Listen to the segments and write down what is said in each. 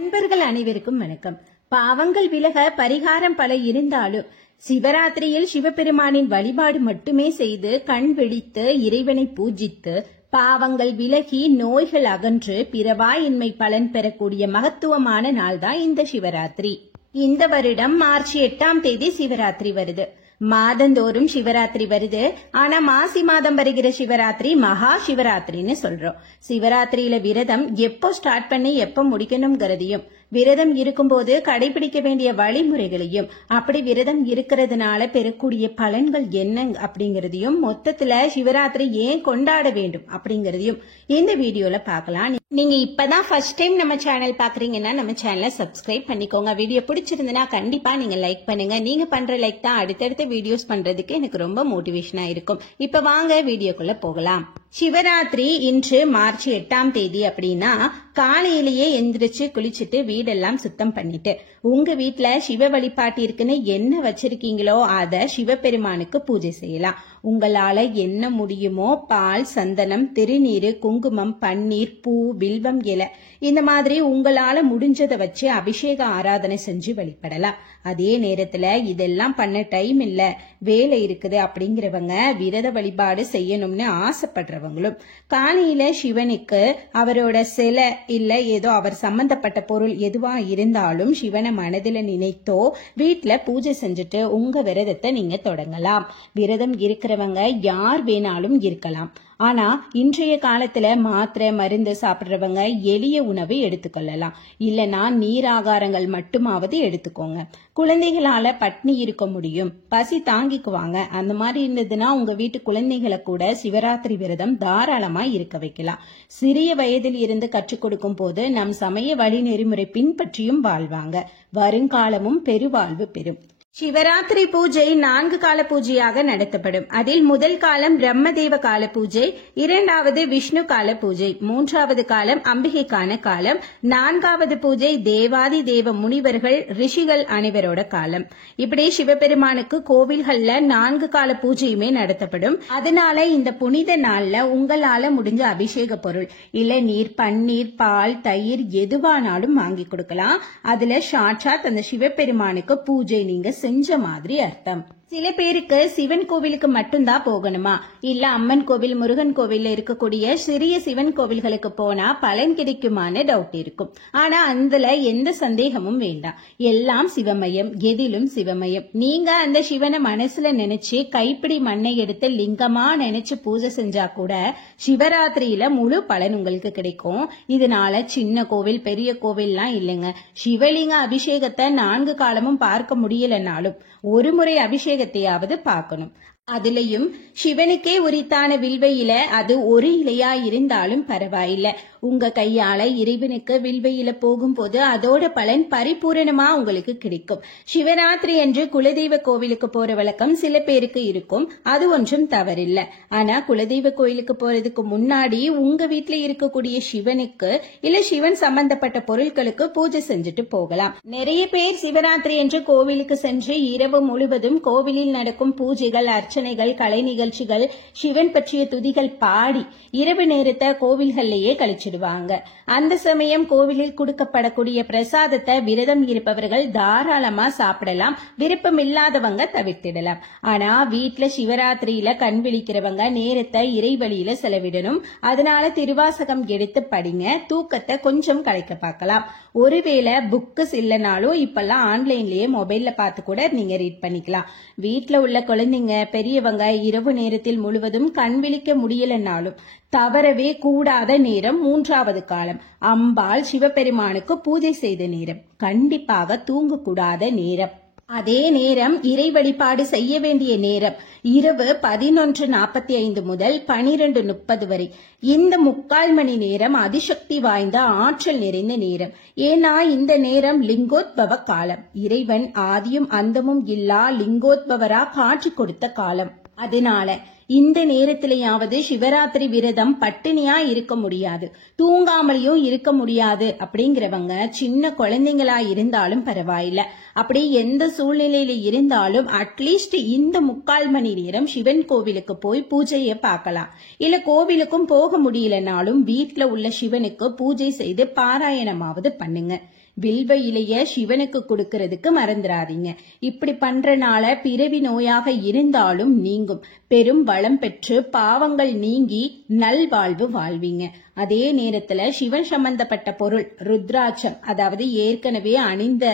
நண்பர்கள் அனைவருக்கும் வணக்கம். பாவங்கள் விலக பரிகாரம் பல இருந்தாலும் சிவராத்திரியில் சிவபெருமானின் வழிபாடு மட்டுமே செய்து கண் விழித்து இறைவனை பூஜித்து பாவங்கள் விலகி நோய்கள் அகன்று பிறவாயின்மை பலன் பெறக்கூடிய மகத்துவமான நாள்தான் இந்த சிவராத்திரி. இந்த வருடம் மார்ச் 8ஆம் தேதி சிவராத்திரி வருது. மாதந்தோறும் சிவராத்திரி வருது. ஆனா மாசி மாதம் வருகிற சிவராத்திரி மகா சிவராத்திரின்னு சொல்றோம். சிவராத்திரியில விரதம் எப்போ ஸ்டார்ட் பண்ணி எப்போ முடிக்கணும்ங்கிறதையும், விரதம் இருக்கும்போது கடைபிடிக்க வேண்டிய வழிமுறைகளையும், அப்படி விரதம் இருக்கிறதுனால பெறக்கூடிய பலன்கள் என்ன அப்படிங்கறதையும், மொத்தத்துல சிவராத்திரி ஏன் கொண்டாட வேண்டும் அப்படிங்கறதையும் இந்த வீடியோல பார்க்கலாம். நீங்க இப்பதான் ஃபர்ஸ்ட் டைம் நம்ம சேனல் பாக்குறீங்கன்னா நம்ம சேனலை சப்ஸ்கிரைப் பண்ணிக்கோங்க. வீடியோ பிடிச்சிருந்தனா கண்டிப்பா நீங்க லைக் பண்ணுங்க. நீங்க பண்ற லைக் தான் அடுத்தடுத்த வீடியோஸ் பண்றதுக்கு எனக்கு ரொம்ப மோட்டிவேஷனா இருக்கும். இப்ப வாங்க வீடியோக்குள்ள போகலாம். சிவராத்திரி இன்று மார்ச் 8ஆம் தேதி அப்படின்னா காலையிலேயே எந்திரிச்சு குளிச்சுட்டு வீடெல்லாம் சுத்தம் பண்ணிட்டு உங்க வீட்டுல சிவ வழிபாட்டிற்குன்னு என்ன வச்சிருக்கீங்களோ அத சிவபெருமானுக்கு பூஜை செய்யலாம். உங்களால என்ன முடியுமோ பால், சந்தனம், திருநீரு, குங்குமம், பன்னீர், பூ, வில்வம் இலை இந்த மாதிரி உங்களால முடிஞ்சதை வச்சு அபிஷேக ஆராதனை செஞ்சு வழிபடலாம். அதே நேரத்துல இதெல்லாம் பண்ண டைம் இல்ல, வேலை இருக்குது அப்படிங்கிறவங்க விரத வழிபாடு செய்யணும்னு ஆசைப்படுறவங்களும் காலையில சிவனுக்கு அவரோட சிலை இல்ல ஏதோ அவர் சம்பந்தப்பட்ட பொருள் எதுவா இருந்தாலும் சிவனை மனதில நினைத்தோ வீட்டுல பூஜை செஞ்சுட்டு உங்க விரதத்தை நீங்க தொடங்கலாம். விரதம் இருக்கிறவங்க யார் வேணாலும் இருக்கலாம். ஆனா இன்றைய காலத்துல மாத்திரை மருந்து சாப்பிடுறவங்க எளிய உணவை எடுத்துக்கொள்ளலாம். இல்லனா நீராகாரங்கள் மட்டுமாவது எடுத்துக்கோங்க. குழந்தைகளால பட்னி இருக்க முடியும், பசி தாங்கிக்குவாங்க. அந்த மாதிரி இருந்ததுன்னா உங்க வீட்டு குழந்தைகளை கூட சிவராத்திரி விரதம் தாராளமா இருக்க வைக்கலாம். சிறிய வயதில் இருந்து கற்றுக் கொடுக்கும் போது நம் சமய வழி நெறிமுறை பின்பற்றியும் வாழ்வாங்க. வருங்காலமும் பெருவாழ்வு பெறும். சிவராத்திரி பூஜை 4 கால பூஜையாக நடத்தப்படும். அதில் முதல் காலம் பிரம்மதேவ கால பூஜை, இரண்டாவது விஷ்ணு கால பூஜை, மூன்றாவது காலம் அம்பிகைக்கான காலம், 4வது பூஜை தேவாதி தேவ முனிவர்கள் ரிஷிகள் அனைவரோட காலம். இப்படி சிவபெருமானுக்கு கோவில்கள்ல 4 கால பூஜையுமே நடத்தப்படும். அதனால இந்த புனித நாள்ல உங்களால முடிஞ்ச அபிஷேக பொருள் இளநீர், பன்னீர், பால், தயிர் எதுவானாலும் வாங்கி கொடுக்கலாம். அதுல சாட்சாத் அந்த சிவபெருமானுக்கு பூஜை நீங்க செஞ்ச மாதிரி அர்த்தம். சில பேருக்கு சிவன் கோவிலுக்கு மட்டும்தான் போகணுமா, இல்ல அம்மன் கோவில், முருகன் கோவில்ல இருக்கக்கூடிய சிறிய சிவன் கோவில்களுக்கு போனா பலன் கிடைக்குமான டவுட் இருக்கும். ஆனா அதுல எந்த சந்தேகமும் வேண்டாம். எல்லாம் சிவமயம், எதிலும் சிவமயம். நீங்க அந்த சிவனை மனசுல நினைச்சு கைப்பிடி மண்ணை எடுத்து லிங்கமா நினைச்சு பூஜை செஞ்சா கூட சிவராத்திரியில முழு பலன் உங்களுக்கு கிடைக்கும். இதனால சின்ன கோவில் பெரிய கோவில்லாம் இல்லைங்க. சிவலிங்க அபிஷேகத்தை 4 காலமும் பார்க்க முடியலனாலும் ஒரு முறை அபிஷேகத்தையாவது பார்க்கணும். அதுலயும் சிவனுக்கே உரித்தான வில்வையில அது ஒரு இலையா இருந்தாலும் பரவாயில்ல. உங்க கையால இறைவனுக்கு வில்வையில போகும்போது அதோட பலன் பரிபூரணமா உங்களுக்கு கிடைக்கும். சிவராத்திரி என்று குலதெய்வ கோவிலுக்கு போற வழக்கம் சில பேருக்கு இருக்கும். அது ஒன்றும் தவறில்லை. ஆனா குலதெய்வ கோயிலுக்கு போறதுக்கு முன்னாடி உங்க வீட்டுல இருக்கக்கூடிய சிவனுக்கு இல்ல சிவன் சம்பந்தப்பட்ட பொருட்களுக்கு பூஜை செஞ்சுட்டு போகலாம். நிறைய பேர் சிவராத்திரி என்று கோவிலுக்கு சென்று இரவு முழுவதும் கோவிலில் நடக்கும் பூஜைகள், அர்ச்சனைகள், கலை நிகழ்ச்சிகள், சிவன் பற்றிய துதிகள் பாடி இரவு நேரத்தை கோவில்கள்லயே கழிச்சிடுவாங்க. அந்த சமயம் கோவிலில் கொடுக்கப்படக்கூடிய பிரசாதத்தை விரதம் இருப்பவர்கள் தாராளமா சாப்பிடலாம். விருப்பம் இல்லாதவங்க தவிர்த்திடலாம். ஆனா வீட்டுல சிவராத்திரியில கண் விழிக்கிறவங்க நேரத்தை இறைவழியில செலவிடணும். அதனால திருவாசகம் எடுத்து படிங்க. தூக்கத்தை கொஞ்சம் கலைக்க பார்க்கலாம். ஒருவேளை புக்ஸ் இல்லைனாலும் இப்பெல்லாம் ஆன்லைன்லயே மொபைல்ல பார்த்து கூட நீங்க ரீட் பண்ணிக்கலாம். வீட்டுல உள்ள குழந்தைங்க பெரியவங்க இரவு நேரத்தில் முழுவதும் கண் விழிக்க முடியலனாலும் தவறவே கூடாத நேரம் 3வது காலம் அம்பாள் சிவபெருமானுக்கு பூஜை செய்த நேரம், கண்டிப்பாக தூங்கக்கூடாத நேரம். அதே நேரம் இறை வழிபாடு செய்ய வேண்டிய நேரம் இரவு 11:45 முதல் 12:30 வரை. இந்த 3/4 மணி நேரம் அதிசக்தி வாய்ந்த ஆற்றல் நிறைந்த நேரம். ஏன்னா இந்த நேரம் லிங்கோத்பவ காலம். இறைவன் ஆதியும் அந்தமும் இல்லா லிங்கோத்பவரா காட்சி கொடுத்த காலம். அதனால இந்த நேரத்திலேயாவது சிவராத்திரி விரதம் பட்டினியா இருக்க முடியாது, தூங்காமலையும் இருக்க முடியாது அப்படிங்கிறவங்க சின்ன குழந்தைங்களா இருந்தாலும் பரவாயில்ல, அப்படி எந்த சூழ்நிலையில இருந்தாலும் அட்லீஸ்ட் இந்த 3/4 மணி நேரம் சிவன் கோவிலுக்கு போய் பூஜையை பார்க்கலாம். இல்ல கோவிலுக்கும் போக முடியலனாலும் வீட்டுல உள்ள சிவனுக்கு பூஜை செய்து பாராயணமாவது பண்ணுங்க. வில்வ இலைய சிவனுக்கு கொடுக்கறதுக்கு மறந்துடாதீங்க. இப்படி பண்றனால பிறவி நோயாக இருந்தாலும் நீங்கும், பெரும் வளம் பெற்று பாவங்கள் நீங்கி நல்வாழ்வு வாழ்வீங்க. அதே நேரத்துல சிவன் சம்பந்தப்பட்ட பொருள் ருத்ராட்சம், அதாவது ஏற்கனவே அணிந்த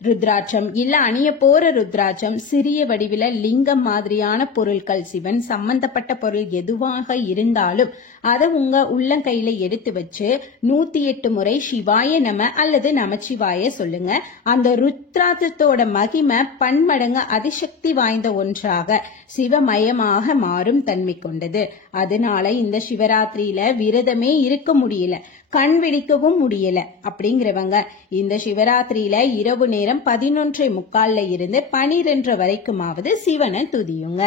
ருத்ராட்சம் இல்ல அணிய போற ருத்ராட்சம், சிறிய வடிவில லிங்கம் மாதிரியான பொருட்கள், சிவன் சம்பந்தப்பட்ட பொருள் எதுவாக இருந்தாலும் அதை உங்க உள்ளங்கையில எடுத்து வச்சு 108 முறை சிவாய நம அல்லது நமச்சிவாய சொல்லுங்க. அந்த ருத்ராட்சத்தோட மகிமை பன்மடங்கு அதிசக்தி வாய்ந்த ஒன்றாக சிவமயமாக மாறும் தன்மை கொண்டது. அதனால இந்த சிவராத்திரியில விரதமே இருக்க முடியல, கண் விழிக்கவும் முடியல அப்படிங்கிறவங்க இந்த சிவராத்திரியில இரவு நேரம் 11:45 இருந்து 12 வரைக்குமாவது சிவனை துதியுங்க.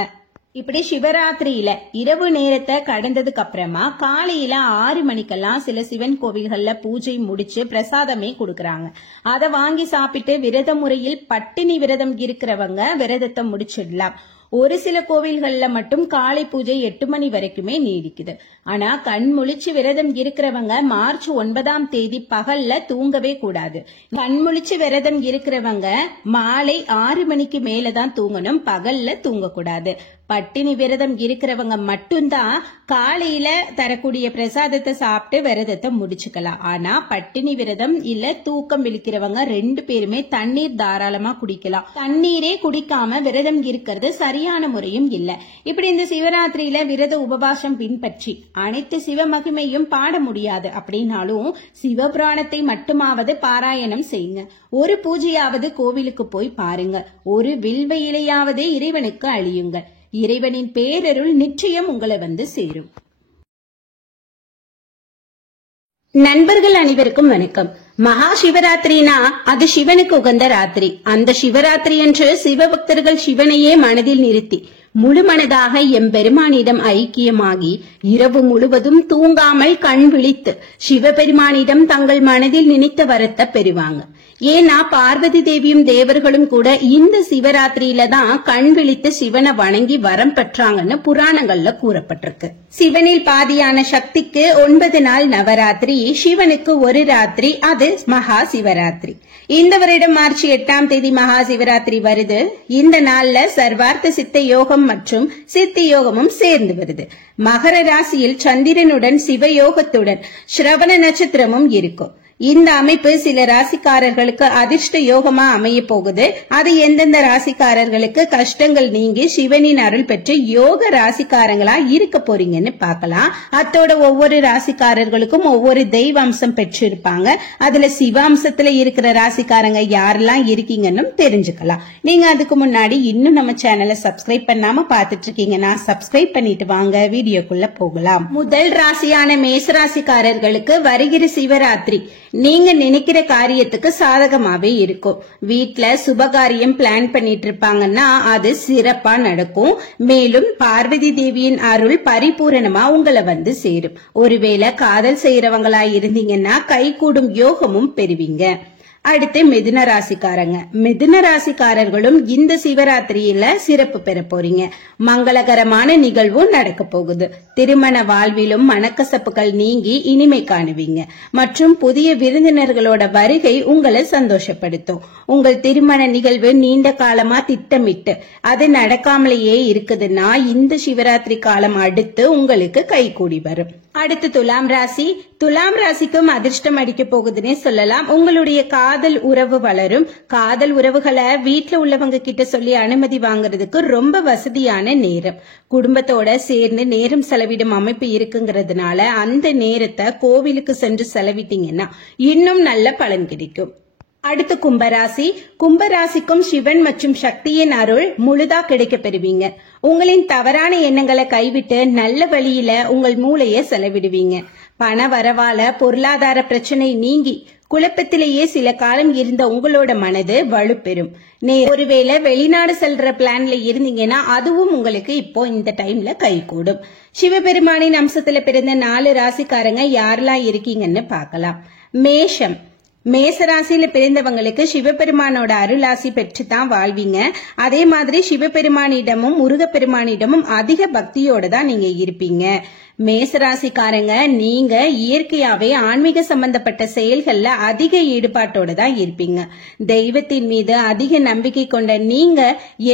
இப்படி சிவராத்திரியில இரவு நேரத்தை கடந்ததுக்கு அப்புறமா காலையில 6 மணிக்கெல்லாம் சில சிவன் கோவில்கள்ல பூஜை முடிச்சு பிரசாதமே கொடுக்கறாங்க. அதை வாங்கி சாப்பிட்டு விரத முறையில் பட்டினி விரதம் இருக்கிறவங்க விரதத்தை முடிச்சிடலாம். ஒரு சில கோவில்கள்ல மட்டும் காலை பூஜை 8 மணி வரைக்குமே நீடிக்குது. ஆனா கண் முழிச்சு விரதம் இருக்கிறவங்க மார்ச் 9ஆம் தேதி பகல்ல தூங்கவே கூடாது. கண் முழிச்சு விரதம் இருக்கிறவங்க மாலை 6 மணிக்கு மேலதான் தூங்கணும், பகல்ல தூங்கக்கூடாது. பட்டினி விரதம் இருக்கிறவங்க மட்டும்தான் காலையில தரக்கூடிய பிரசாதத்தை சாப்பிட்டு விரதத்தை முடிச்சுக்கலாம். ஆனா பட்டினி விரதம் இல்ல தூக்கம் விழிக்கிறவங்க 2 பேருமே தண்ணீர் தாராளமா குடிக்கலாம். தண்ணீரே குடிக்காம விரதம் இருக்கிறது சரியான முறையும் இல்ல. இப்படி இந்த சிவராத்திரியில விரத உபவாசம் பின்பற்றி அனைத்து சிவ மகிமையும் பாட முடியாது அப்படின்னாலும் சிவபுராணத்தை மட்டுமாவது பாராயணம் செய்யுங்க. ஒரு பூஜையாவது கோவிலுக்கு போய் பாருங்க. ஒரு வில்வ இலையாவது இறைவனுக்கு அழியுங்க. இறைவனின் பேரருள் நிச்சயம் உங்களை வந்து சேரும். நண்பர்கள் அனைவருக்கும் வணக்கம். மகா சிவராத்திரினா அது சிவனுக்கு உகந்த ராத்திரி. அந்த சிவராத்திரி என்று சிவபக்தர்கள் சிவனையே மனதில் நிறுத்தி முழுமனதாக எம்பெருமானிடம் ஐக்கியமாகி இரவு முழுவதும் தூங்காமல் கண் விழித்து சிவபெருமானிடம் தங்கள் மனதில் நினைத்த வரத்தை பெறுவாங்க. ஏன்னா பார்வதி தேவியும் தேவர்களும் கூட இந்த சிவராத்திரியில தான் கண் விழித்து சிவனை வணங்கி வரம் பெற்றாங்கன்னு புராணங்கள்ல கூறப்பட்டிருக்கு. சிவனில் பாதியான சக்திக்கு 9 நாள் நவராத்திரி, சிவனுக்கு ஒரு ராத்திரி, அது மகா சிவராத்திரி. இந்த வருடம் மார்ச் 8ஆம் தேதி மகா சிவராத்திரி வருது. இந்த நாள்ல சர்வார்த்த சித்த யோகம் மற்றும் சித்தி யோகமும் சேர்ந்து வருது. மகர ராசியில் சந்திரனுடன் சிவயோகத்துடன் ஸ்ரவண நட்சத்திரமும் இருக்கும். இந்த அமைப்பு சில ராசிக்காரர்களுக்கு அதிர்ஷ்ட யோகமா அமைய போகுது. அது எந்தெந்த ராசிக்காரர்களுக்கு கஷ்டங்கள் நீங்கி சிவனின் அருள் பெற்று யோக ராசிக்காரங்களா இருக்க போறீங்கன்னு பார்க்கலாம். அத்தோட ஒவ்வொரு ராசிக்காரர்களுக்கும் ஒவ்வொரு தெய்வ அம்சம் பெற்றிருப்பாங்க. அதுல சிவாம்சத்துல இருக்கிற ராசிக்காரங்க யாரெல்லாம் இருக்கீங்கன்னு தெரிஞ்சுக்கலாம். நீங்க அதுக்கு முன்னாடி இன்னும் நம்ம சேனலை சப்ஸ்கிரைப் பண்ணாம பாத்துட்டு இருக்கீங்கன்னா சப்ஸ்கிரைப் பண்ணிட்டு வாங்க, வீடியோக்குள்ள போகலாம். முதல் ராசியான மேசராசிக்காரர்களுக்கு வருகிற சிவராத்திரி நீங்க நினைக்கிற காரியத்துக்கு சாதகமாவே இருக்கும். வீட்டுல சுபகாரியம் பிளான் பண்ணிட்டு இருப்பாங்கன்னா அது சிறப்பா நடக்கும். மேலும் பார்வதி தேவியின் அருள் பரிபூரணமா உங்களை வந்து சேரும். ஒருவேளை காதல் செய்யறவங்களா இருந்தீங்கன்னா கைகூடும் யோகமும் பெறுவீங்க. அடுத்து மிதுன ராசிக்காரங்க. மிதுன ராசிக்காரர்களும் இந்த சிவராத்திரியில சிறப்பு பெற போறீங்க. மங்களகரமான நிகழ்வும் நடக்க போகுது. திருமண வாழ்விலும் மனக்கசப்புகள் நீங்கி இனிமை காணுவீங்க. மற்றும் புதிய விருந்தினர்களோட வருகை உங்களை சந்தோஷப்படுத்தும். உங்கள் திருமண நிகழ்வு நீண்ட காலமா திட்டமிட்டு அது நடக்காமலேயே இருக்குதுன்னா இந்த சிவராத்திரி காலம் அடுத்து உங்களுக்கு கைகூடி வரும். அடுத்து துலாம் ராசி. துலாம் ராசிக்கும் அதிர்ஷ்டம் அடிக்க போகுதுன்னே சொல்லலாம். உங்களுடைய காதல் உறவு வளரும். காதல் உறவுகளை வீட்டுல உள்ளவங்க கிட்ட சொல்லி அனுமதி வாங்குறதுக்கு ரொம்ப வசதியான நேரம். குடும்பத்தோட சேர்ந்து நேரம் செலவிடும் அமைப்பு இருக்குங்கிறதுனால அந்த நேரத்தை கோவிலுக்கு சென்று செலவிட்டீங்கன்னா இன்னும் நல்ல பலன் கிடைக்கும். அடுத்து கும்பராசி. கும்பராசிக்கும் சிவன் மற்றும் சக்தியின் அருள் முழுதா கிடைக்க பெறுவீங்க. உங்களின் தவறான எண்ணங்களை கைவிட்டு நல்ல வழியில உங்கள் மூளையை செலவிடுவீங்க. பண வரவால பொருளாதார பிரச்சனை நீங்கி குழப்பத்திலேயே சில காலம் இருந்த உங்களோட மனது வலுப்பெறும். ஒருவேளை வெளிநாடு செல்ற பிளான்ல இருந்தீங்கன்னா அதுவும் உங்களுக்கு இப்போ இந்த டைம்ல கைகூடும். சிவபெருமானின் அம்சத்துல பிறந்த 4 ராசிக்காரங்க யாரெல்லாம் இருக்கீங்கன்னு பார்க்கலாம். மேஷம். மேசராசியில பிறந்தவங்களுக்கு சிவபெருமானோட அருளாசி பெற்றுதான் வாழ்வீங்க. அதே மாதிரி சிவபெருமானிடமும் முருகப்பெருமானிடமும் அதிக பக்தியோட தான் நீங்க இருப்பீங்க. மேசராசிக்காரங்க நீங்க இயற்கையாவே ஆன்மீக சம்பந்தப்பட்ட செயல்கள்ல அதிக ஈடுபாட்டோட தான் இருப்பீங்க. தெய்வத்தின் மீது அதிக நம்பிக்கை கொண்ட நீங்க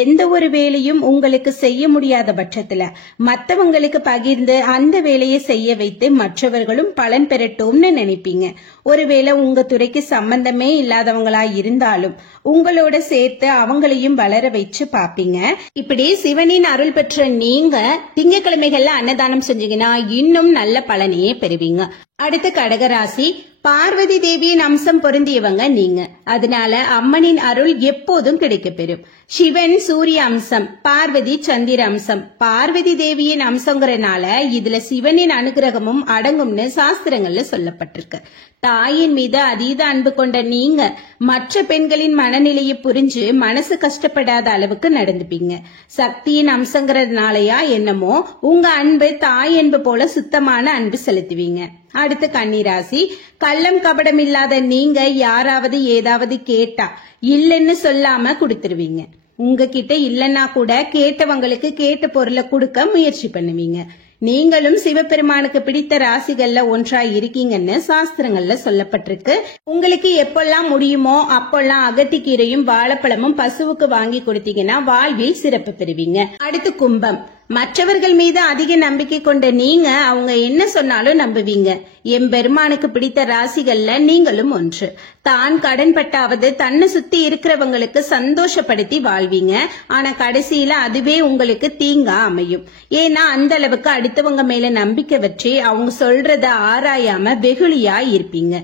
எந்த ஒரு வேலையும் உங்களுக்கு செய்ய முடியாத பட்சத்துல மற்றவங்களுக்கு பகிர்ந்து அந்த வேலையை செய்ய வைத்து மற்றவர்களும் பலன் பெறட்டும்னு நினைப்பீங்க. ஒருவேளை உங்க துறைக்கு சம்பந்தமே இல்லாதவங்களா இருந்தாலும் உங்களோட சேர்த்து அவங்களையும் வளர வச்சு பாப்பீங்க. இப்படி சிவனின் அருள் பெற்ற நீங்க திங்கட்கிழமைகள்ல அன்னதானம் செஞ்சீங்கன்னா இன்னும் நல்ல பலனையே பெறுவீங்க. அடுத்து கடகராசி. பார்வதி தேவியின் அம்சம் பொருந்தியவங்க நீங்க. அதனால அம்மனின் அருள் எப்போதும் கிடைக்கப்பெறும். சிவன் சூரிய அம்சம், பார்வதி சந்திர அம்சம். பார்வதி தேவியின் அம்சங்கிறனால இதுல சிவனின் அனுகிரகமும் அடங்கும்னு சாஸ்திரங்கள்ல சொல்லப்பட்டிருக்கு. தாயின் மீது அதீத அன்பு கொண்ட நீங்க மற்ற பெண்களின் மனநிலையை புரிஞ்சு மனசு கஷ்டப்படாத அளவுக்கு நடந்துப்பீங்க. சக்தியின் அம்சங்கிறதுனாலயா என்னமோ உங்க அன்பு தாய் அன்பு போல சுத்தமான அன்பு செலுத்துவீங்க. அடுத்து கன்னிராசி. கள்ளம் கபடம் இல்லாத நீங்க யாராவது ஏதாவது கேட்டா இல்லைன்னு சொல்லாம கொடுத்துருவீங்க. உங்ககிட்ட இல்லைன்னா கூட கேட்டவங்களுக்கு கேட்ட பொருளை கொடுக்க முயற்சி பண்ணுவீங்க. நீங்களும் சிவபெருமானுக்கு பிடித்த ராசிகள்ல ஒன்றா இருக்கீங்கன்னு சாஸ்திரங்கள்ல சொல்லப்பட்டிருக்கு. உங்களுக்கு எப்பெல்லாம் முடியுமோ அப்பெல்லாம் அகத்திக்கீரையும் வாழைப்பழமும் பசுவுக்கு வாங்கி கொடுத்தீங்கன்னா வாழ்வில் சிறப்பு பெறுவீங்க. அடுத்து கும்பம். மற்றவர்கள் மீது அதிக நம்பிக்கை கொண்ட நீங்க அவங்க என்ன சொன்னாலும் நம்புவீங்க. எம்பெருமானுக்கு பிடித்த ராசிகள்ல நீங்களும் ஒன்று. தான் கடன் பட்டாவது தன்னை சுத்தி இருக்கிறவங்களுக்கு சந்தோஷப்படுத்தி வாழ்வீங்க. ஆனா கடைசியில அதுவே உங்களுக்கு தீங்கா அமையும். ஏன்னா அந்த அளவுக்கு அடுத்தவங்க மேல நம்பிக்கை வச்சு அவங்க சொல்றத ஆராயாம வெகுளியா இருப்பீங்க.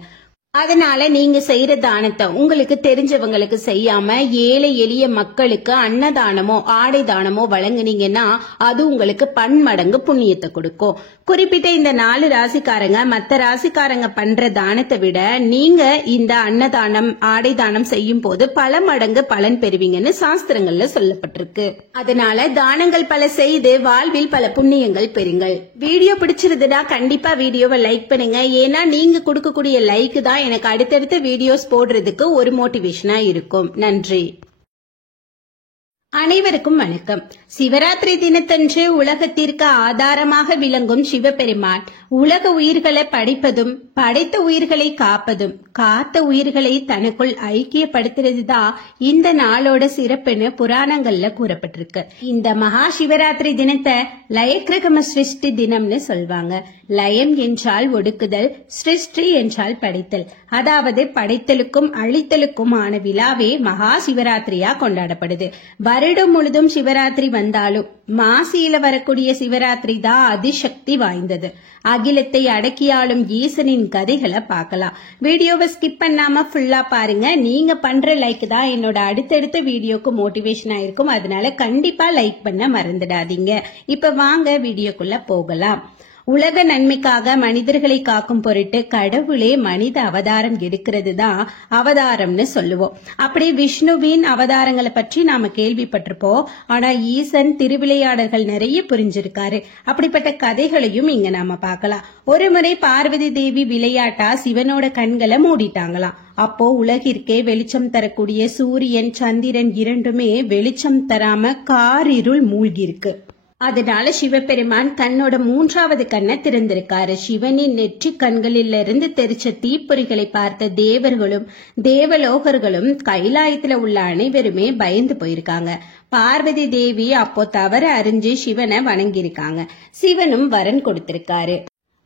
அதனால நீங்க செய்யற தானத்தை உங்களுக்கு தெரிஞ்சவங்களுக்கு செய்யாம ஏழை எளிய மக்களுக்கு அன்னதானமோ ஆடை தானமோ வழங்குனீங்கன்னா அது உங்களுக்கு பன்மடங்கு புண்ணியத்தை கொடுக்கும். குறிப்பிட்ட இந்த 4 ராசிக்காரங்க மற்ற ராசிக்காரங்க பண்ற தானத்தை விட நீங்க இந்த அன்னதானம் ஆடை தானம் செய்யும் போது பல மடங்கு பலன் பெறுவீங்கன்னு சாஸ்திரங்கள்ல சொல்லப்பட்டிருக்கு. அதனால தானங்கள் பல செய்து வாழ்வில் பல புண்ணியங்கள் பெறுங்கள். வீடியோ பிடிச்சிருந்தா கண்டிப்பா வீடியோவை லைக் பண்ணுங்க. ஏன்னா நீங்க கொடுக்கக்கூடிய லைக் தான் எனக்கு அடுத்தடுத்த வீடியோஸ் போடுறதுக்கு ஒரு மோட்டிவேஷனா இருக்கும். நன்றி. அனைவருக்கும் வணக்கம். சிவராத்திரி தினத்தன்று உலகத்திற்கு ஆதாரமாக விளங்கும் சிவபெருமான் உலக உயிர்களை படைப்பதும் படைத்த உயிர்களை காப்பதும் காத்த உயிர்களை தனக்குள் ஐக்கியப்படுத்துறதுதான் இந்த நாளோட சிறப்புன்னு புராணங்கள்ல கூறப்பட்டிருக்கு. இந்த மகா சிவராத்திரி தினத்தை லயக்கிரகம சிருஷ்டி தினம்னு சொல்வாங்க. லயம் என்றால் ஒடுக்குதல், சிருஷ்டி என்றால் படைத்தல். அதாவது படைத்தலுக்கும் அழித்தலுக்குமான விழாவே மகா சிவராத்திரியா கொண்டாடப்படுது. வருடம் முழுதும் சிவராத்திரி வந்தாலும் மாசியில வரக்கூடிய சிவராத்திரி தான் அதிசக்தி வாய்ந்தது. அகிலத்தை அடக்கியாலும் ஈசனின் கதைகளை பார்க்கலாம். வீடியோவை ஸ்கிப் பண்ணாம ஃபுல்லா பாருங்க. நீங்க பண்ற லைக் தான் என்னோட அடுத்தடுத்த வீடியோக்கு மோட்டிவேஷனா இருக்கும். அதனால கண்டிப்பா லைக் பண்ண மறந்துடாதீங்க. இப்ப வாங்க வீடியோக்குள்ள போகலாம். உலக நன்மைக்காக மனிதர்களை காக்கும் பொருட்டு கடவுளே மனித அவதாரம் எடுக்கிறது தான் அவதாரம்னு சொல்லுவோம். அப்படி விஷ்ணுவின் அவதாரங்களை பற்றி நாம கேள்விப்பட்டிருப்போம். ஆனா ஈசன் திருவிளையாடல்கள் நிறைய புரிஞ்சிருக்காரு. அப்படிப்பட்ட கதைகளையும் இங்க நாம பார்க்கலாம். ஒரு முறை பார்வதி தேவி விளையாட்டா சிவனோட கண்களை மூடிட்டாங்களாம். அப்போ உலகிற்கே வெளிச்சம் தரக்கூடிய சூரியன் சந்திரன் இரண்டுமே வெளிச்சம் தராம காரிருள் மூழ்கிருக்கு. அதனால சிவபெருமான் தன்னோட 3வது கண்ணை திறந்திருக்காரு. சிவனின் நெற்றி கண்களிலிருந்து தெரிச்ச தீப்பொறிகளை பார்த்த தேவர்களும் தேவலோகர்களும் கைலாயத்துல உள்ள அனைவருமே பயந்து போயிருக்காங்க. பார்வதி தேவி அப்போ தவற அறிஞ்சு சிவனை வணங்கியிருக்காங்க. சிவனும் வரன் கொடுத்திருக்காரு.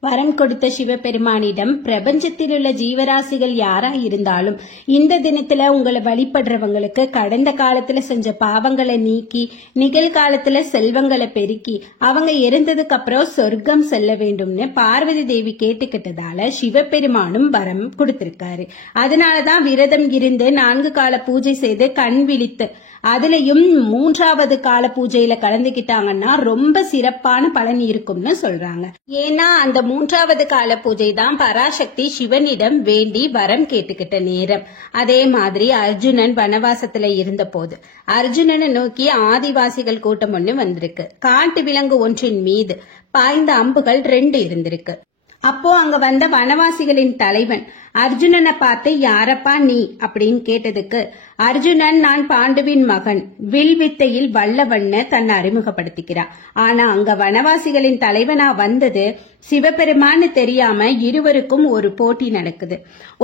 வரம் கொடுத்த சிவபெருமானிடம் பிரபஞ்சத்தில் உள்ள ஜீவராசிகள் யாரா இருந்தாலும் இந்த தினத்துல உங்களை வழிபடுறவங்களுக்கு கடந்த காலத்துல செஞ்ச பாவங்களை நீக்கி நிகழ்காலத்துல செல்வங்களை பெருக்கி அவங்க இறந்ததுக்கு அப்புறம் சொர்க்கம் செல்ல வேண்டும்னு பார்வதி தேவி கேட்டுக்கிட்டதால சிவபெருமானும் வரம் கொடுத்திருக்காரு. அதனாலதான் விரதம் இருந்து 4 கால பூஜை செய்து கண் விழித்து அதுலயும் 3வது கால பூஜையில கலந்துக்கிட்டாங்கன்னா ரொம்ப சிறப்பான பலன் இருக்கும்னு சொல்றாங்க. ஏன்னா அந்த மூன்றாவது கால பூஜை தான் பராசக்தி சிவனிடம் வேண்டி வரம் கேட்டுக்கிட்ட நேரம். அதே மாதிரி அர்ஜுனன் வனவாசத்துல இருந்த போது அர்ஜுனனை நோக்கி ஆதிவாசிகள் கூட்டம் ஒண்ணு வந்திருக்கு. காட்டு விலங்கு ஒன்றின் மீது பாய்ந்த அம்புகள் 2 இருந்திருக்கு. அப்போ அங்க வந்த வனவாசிகளின் தலைவன் அர்ஜுனனை பார்த்து, யாரப்பா நீ அப்படின்னு கேட்டதுக்கு, அர்ஜுனன் நான் பாண்டுவின் மகன், வில் வித்தையில் வல்லவன்னு தன்னை அறிமுகப்படுத்திக்கிறான். ஆனா அங்க வனவாசிகளின் தலைவனா வந்தது சிவபெருமான்னு தெரியாம இருவருக்கும் ஒரு போட்டி நடக்குது.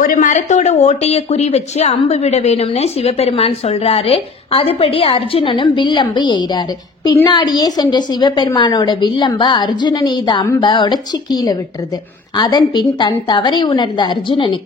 ஒரு மரத்தோட ஓட்டைய குறி வச்சு அம்பு விட வேணும்னு சிவபெருமான் சொல்றாரு. அதுபடி அர்ஜுனனும் வில்லம்பு எய்றாரு. பின்னாடியே சென்ற சிவபெருமானோட வில்லம்ப அர்ஜுனன் எய்த அம்ப உடைச்சு கீழே விட்டுருது. அதன் பின் தன் தவறை உணர்ந்த அர்ஜுனனுக்கு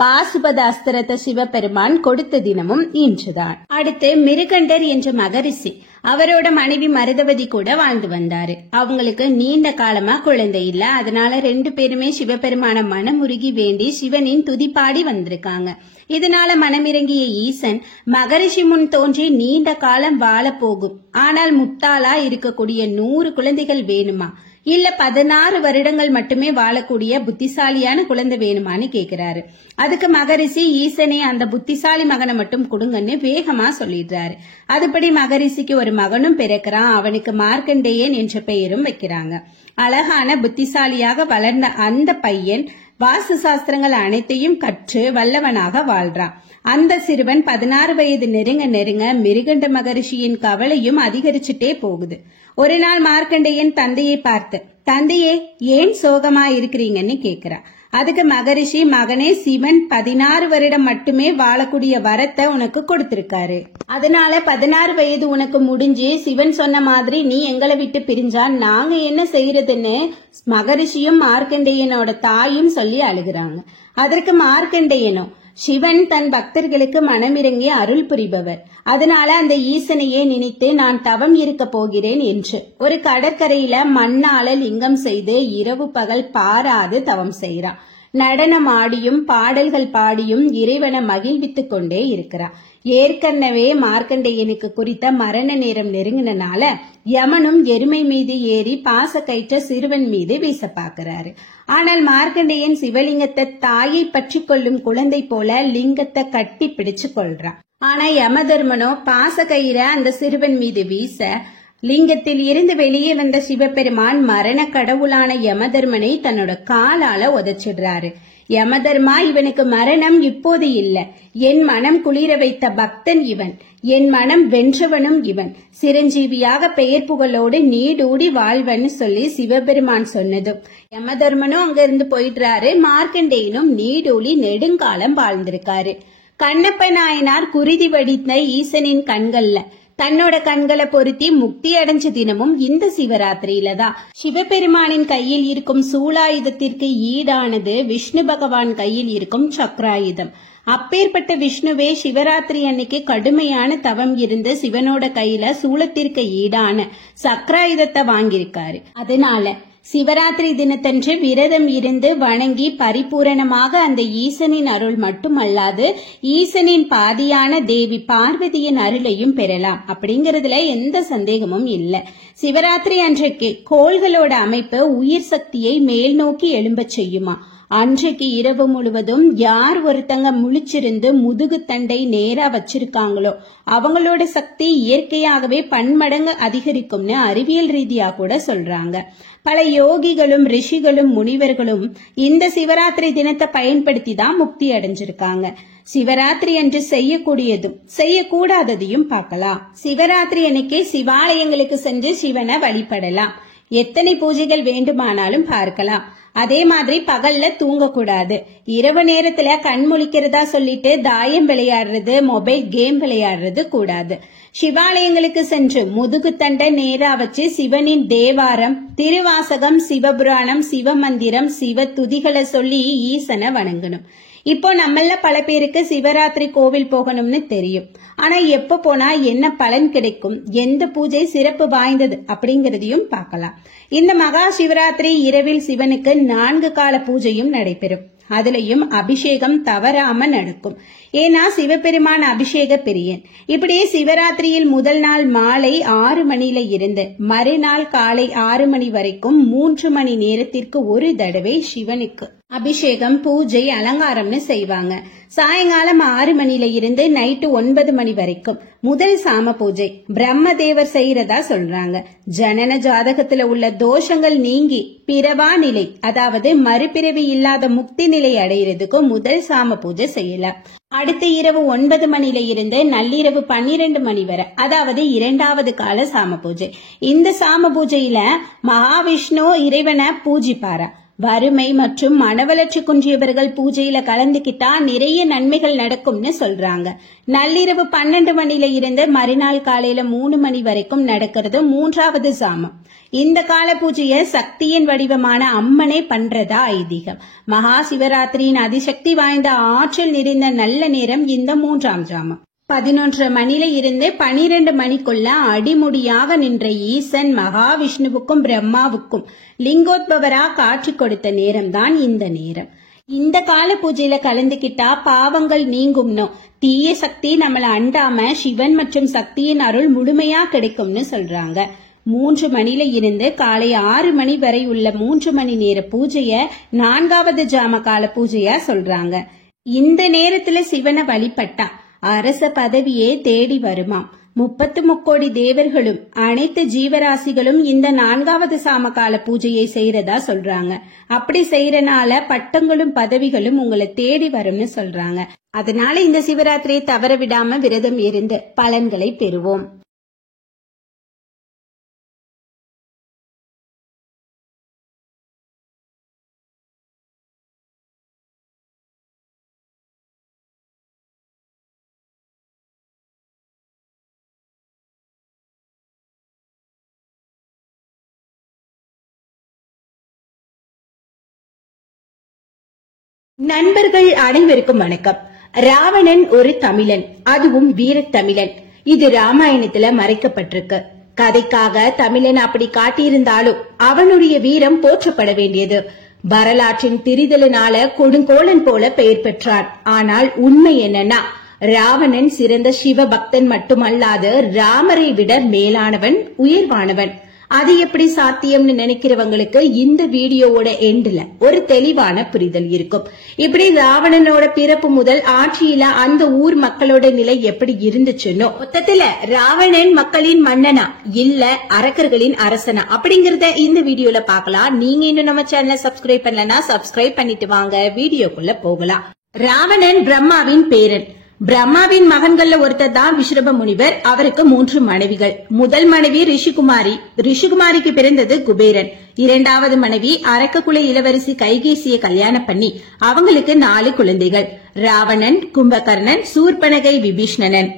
பாசுபத அஸ்திரத்தை சிவபெருமான் கொடுத்த தினமும் இன்றுதான். அடுத்து மிருகண்டர் என்ற மகரிஷி, அவரோட மனைவி மருதவதி கூட வாழ்ந்து வந்தாரு. அவங்களுக்கு நீண்ட காலமா குழந்தை இல்ல. அதனால 2 பேருமே சிவபெருமான மனமுருகி வேண்டி சிவனின் துதிப்பாடி வந்திருக்காங்க. இதனால மனமிறங்கிய ஈசன் மகரிஷி முன் தோன்றி நீண்ட காலம் வாழ போகும், ஆனால் முட்டாளா இருக்கக்கூடிய 100 குழந்தைகள் வேணுமா, இல்ல 16 வருடங்கள் மட்டுமே வாழக்கூடிய புத்திசாலியான குழந்தை வேணுமான்னு கேக்குறாரு. அதுக்கு மகரிஷி, ஈசனே அந்த புத்திசாலி மகனை மட்டும் கொடுங்கன்னு வேகமா சொல்லிடுறாரு. அதுபடி மகரிஷிக்கு ஒரு மகனும் பிறக்கிறான். அவனுக்கு மார்க்கண்டேயன் என்ற பெயரும் வைக்கிறாங்க. அழகான புத்திசாலியாக வளர்ந்த அந்த பையன் வாஸ்து சாஸ்திரங்கள் அனைத்தையும் கற்று வல்லவனாக வாழ்றான். அந்த சிறுவன் 16 வயது நெருங்க நெருங்க மிருகண்ட மகரிஷியின் கவலையும் அதிகரிச்சுட்டே போகுது. ஒரு நாள் மார்க்கண்டேயன் தந்தையை பார்த்து, தந்தையே ஏன் சோகமா இருக்கிறீங்கன்னு கேக்குறா. அதுக்கு மகரிஷி, மகனே, சிவன் 16 வருடம் மட்டுமே வாழக்கூடிய வரத்தை உனக்கு கொடுத்திருக்காரு. அதனால 16 வயது உனக்கு முடிஞ்சு சிவன் சொன்ன மாதிரி நீ எங்களை விட்டு பிரிஞ்சா நாங்க என்ன செய்யறதுன்னு மகரிஷியும் மார்க்கண்டேயனோட தாயும் சொல்லி அழுகிறாங்க. அதற்கு மார்க்கண்டேயனோ, சிவன் தன் பக்தர்களுக்கு மனமிறங்கி அருள் புரிபவர், அதனால அந்த ஈசனையே நினைத்து நான் தவம் இருக்க போகிறேன் என்று ஒரு கடற்கரையில மண்ணால லிங்கம் செய்து இரவு பகல் பாராது தவம் செய்யறான். நடனம் ஆடியும் பாடல்கள் பாடியும் இறைவனை மகிழ்வித்துக் கொண்டே இருக்கிறான். ஏற்கனவே மார்க்கண்டேயனுக்கு குறித்த மரண நேரம் நெருங்கினால யமனும் எருமை மீது ஏறி பாச கயிற்ற சிறுவன் மீது வீச பாக்குறாரு. ஆனால் மார்க்கண்டேயன் சிவலிங்கத்தை தாயை பற்றி கொள்ளும் குழந்தை போல லிங்கத்தை கட்டி பிடிச்சு கொள்றான். ஆனா யமதர்மனோ பாச கயிற அந்த சிறுவன் மீது வீச லிங்கத்தில் இருந்து வெளியே வந்த சிவபெருமான் மரண கடவுளான யமதர்மனை தன்னோட காலால உதைச்சிடுறாரு. யமதர்மா, இவனுக்கு மரணம் இப்போது இல்ல, என் மனம் குளிர வைத்த பக்தன் இவன், என் மனம் வென்றவனும் இவன், சிரஞ்சீவியாக பெயர் புகழோடு நீடூடி வாழ்வன்னு சொல்லி சிவபெருமான் சொன்னதும் யமதர்மனும் அங்க இருந்து போயிடுறாரு. மார்க்கண்டேயனும் நீடூழி நெடுங்காலம் வாழ்ந்திருக்காரு. கண்ணப்ப நாயனார் குருதி வடித்த ஈசனின் கண்கள்ல தன்னோட கண்களை பொருத்தி முக்தி அடைஞ்ச தினமும் இந்த சிவராத்திரியில தான். சிவபெருமானின் கையில் இருக்கும் சூலாயுதத்திற்கு ஈடானது விஷ்ணு பகவான் கையில் இருக்கும் சக்ராயுதம். அப்பேற்பட்ட விஷ்ணுவே சிவராத்திரி அன்னைக்கு கடுமையான தவம் இருந்து சிவனோட கையில சூலத்திற்கு ஈடான சக்ராயுதத்தை வாங்கியிருக்காரு. அதனால சிவராத்திரி தினத்தன்று விரதம் இருந்து வணங்கி பரிபூரணமாக அந்த ஈசனின் அருள் மட்டுமல்லாது ஈசனின் பாதியான தேவி பார்வதியின் அருளையும் பெறலாம். அப்படிங்கறதுல எந்த சந்தேகமும் இல்ல. சிவராத்திரி அன்றைக்கு கோள்களோட அமைப்பு உயிர் சக்தியை மேல் நோக்கி எழும்ப செய்யுமா. அன்றைக்கு இரவு முழுவதும் யார் ஒருத்தங்க முழிச்சிருந்து முதுகு தண்டை நேரா வச்சிருக்காங்களோ அவங்களோட சக்தி இயற்கையாகவே பன்மடங்கு அதிகரிக்கும்னு அறிவியல் ரீதியா கூட சொல்றாங்க. பல யோகிகளும் ரிஷிகளும் முனிவர்களும் இந்த சிவராத்திரி தினத்தை பயன்படுத்தி தான் முக்தி அடைஞ்சிருக்காங்க. சிவராத்திரி அன்று செய்யக்கூடியதும் செய்யக்கூடாததையும் பார்க்கலாம். சிவராத்திரி அன்னைக்கு சிவாலயங்களுக்கு சென்று சிவனை வழிபடலாம். எத்தனை பூஜைகள் வேண்டுமானாலும் பார்க்கலாம். அதே மாதிரி பகல்ல தூங்கக்கூடாது. இரவு நேரத்துல கண் முழிக்கிறதா சொல்லிட்டு தாயம் விளையாடுறது, மொபைல் கேம் விளையாடுறது கூடாது. சிவாலயங்களுக்கு சென்று முதுகு தண்டை நேரா வச்சு சிவனின் தேவாரம், திருவாசகம், சிவபுராணம், சிவமந்திரம், சிவ துதிகளை சொல்லி ஈசனை வணங்கணும். இப்போ நம்மள பல பேருக்கு சிவராத்திரி கோவில் போகணும்னு தெரியும். ஆனா எப்ப போனா என்ன பலன் கிடைக்கும், எந்த பூஜை சிறப்பு வாய்ந்தது அப்படிங்கறதையும் பார்க்கலாம். இந்த மகா சிவராத்திரி இரவில் சிவனுக்கு 4 கால பூஜையும் நடைபெறும். அதுலயும் அபிஷேகம் தவறாம நடக்கும். ஏன்னா சிவபெருமான் அபிஷேக பிரியன். இப்படியே சிவராத்திரியில் முதல் நாள் மாலை 6 மணில இருந்து மறுநாள் காலை 6 மணி வரைக்கும் 3 மணி நேரத்திற்கு ஒரு தடவை சிவனுக்கு அபிஷேகம், பூஜை, அலங்காரம்னு செய்வாங்க. சாயங்காலம் 6 மணில இருந்து நைட்டு 9 மணி வரைக்கும் முதல் சாம பூஜை பிரம்மதேவர் செய்யறதா சொல்றாங்க. ஜனன ஜாதகத்துல உள்ள தோஷங்கள் நீங்கி பிறவா நிலை, அதாவது மறுபிறவி இல்லாத முக்தி நிலை அடையிறதுக்கு முதல் சாம பூஜை செய்யலாம். அடுத்து இரவு 9 மணில இருந்து நள்ளிரவு 12 மணி வரை, அதாவது 2வது கால சாம பூஜை. இந்த சாம பூஜையில மகாவிஷ்ணு இறைவனை பூஜிப்பாரா. வறுமை மற்றும் மனவளர்ச்சி குன்றியவர்கள் பூஜையில கலந்துகிட்டா நிறைய நன்மைகள் நடக்கும்னு சொல்றாங்க. நள்ளிரவு 12 மணில இருந்து மறுநாள் காலையில 3 மணி வரைக்கும் நடக்கிறது 3வது சாமம். இந்த கால பூஜைய சக்தியின் வடிவமான அம்மனே பண்றதா ஐதீகம். மகா சிவராத்திரியின் அதிசக்தி வாய்ந்த ஆற்றல் நிறைந்த நல்ல நேரம் இந்த 3ஆம் ஜாமம். 11 மணில இருந்து 12 மணிக்குள்ள அடிமுடியாக நின்ற ஈசன் மகாவிஷ்ணுவுக்கும் பிரம்மாவுக்கும் லிங்கோத்பவரா காட்சி கொடுத்த நேரம் தான் இந்த நேரம். இந்த கால பூஜையில கலந்துகிட்டா பாவங்கள் நீங்கும்னோ, தீய சக்தி நம்மள அண்டாம சிவன் மற்றும் சக்தியின் அருள் முழுமையா கிடைக்கும்னு சொல்றாங்க. 3 மணில இருந்து காலை 6 மணி வரை உள்ள 3 மணி நேர பூஜைய 4வது ஜாம கால பூஜையா சொல்றாங்க. இந்த நேரத்துல சிவனை வழிபட்டா அரச பதவியே தேடி வருமாம். 33 தேவர்களும் அனைத்து ஜீவராசிகளும் இந்த 4வது சாமகால பூஜையை செய்யறதா சொல்றாங்க. அப்படி செய்யறனால பட்டங்களும் பதவிகளும் உங்களை தேடி வரும்னு சொல்றாங்க. அதனால இந்த சிவராத்திரியை தவற விடாம விரதம் இருந்து பலன்களை பெறுவோம். நண்பர்கள் அனைவருக்கும் வணக்கம். ராவணன் ஒரு தமிழன், அதுவும் வீரத்தமிழன். இது ராமாயணத்துல மறைக்கப்பட்டிருக்கு. கதைக்காக தமிழன் அப்படி காட்டியிருந்தாலும் அவனுடைய வீரம் போற்றப்பட வேண்டியது. வரலாற்றின் திரிதலினால கொடுங்கோலன் போல பெயர் பெற்றான். ஆனால் உண்மை என்னன்னா, ராவணன் சிறந்த சிவ பக்தன் மட்டுமல்லாது ராமரை விட மேலானவன், உயர்வானவன். அது எப்படி சாத்தியம்னு நினைக்கிறவங்களுக்கு இந்த வீடியோவோட எண்ட்ல ஒரு தெளிவான புரிதல் இருக்கும். இப்படி ராவணனோட பிறப்பு முதல் ஆட்சியில அந்த ஊர் மக்களோட நிலை எப்படி இருந்துச்சுன்னோ, மொத்தத்துல ராவணன் மக்களின் மன்னனா இல்ல அரக்கர்களின் அரசனா அப்படிங்கறத இந்த வீடியோல பாக்கலாம். நீங்க இன்னும் நம்ம சேனலை சப்ஸ்கிரைப் பண்ணலன்னா சப்ஸ்கிரைப் பண்ணிட்டு வாங்க, வீடியோக்குள்ள போகலாம். ராவணன் பிரம்மாவின் பேரன். பிரம்மாவின் மகன்கள்ல ஒருத்தர் தான் விஸ்ரப முனிவர். அவருக்கு 3 மனைவிகள். முதல் மனைவி ரிஷிகுமாரி. ரிஷிகுமாரிக்கு பிறந்தது குபேரன். 2வது மனைவி அரக்ககுல இளவரசி கைகேசியை கல்யாணம் பண்ணி அவங்களுக்கு 4 குழந்தைகள். ராவணன், கும்பகர்ணன், சூர்பனகை, விபீஷ்ணன்.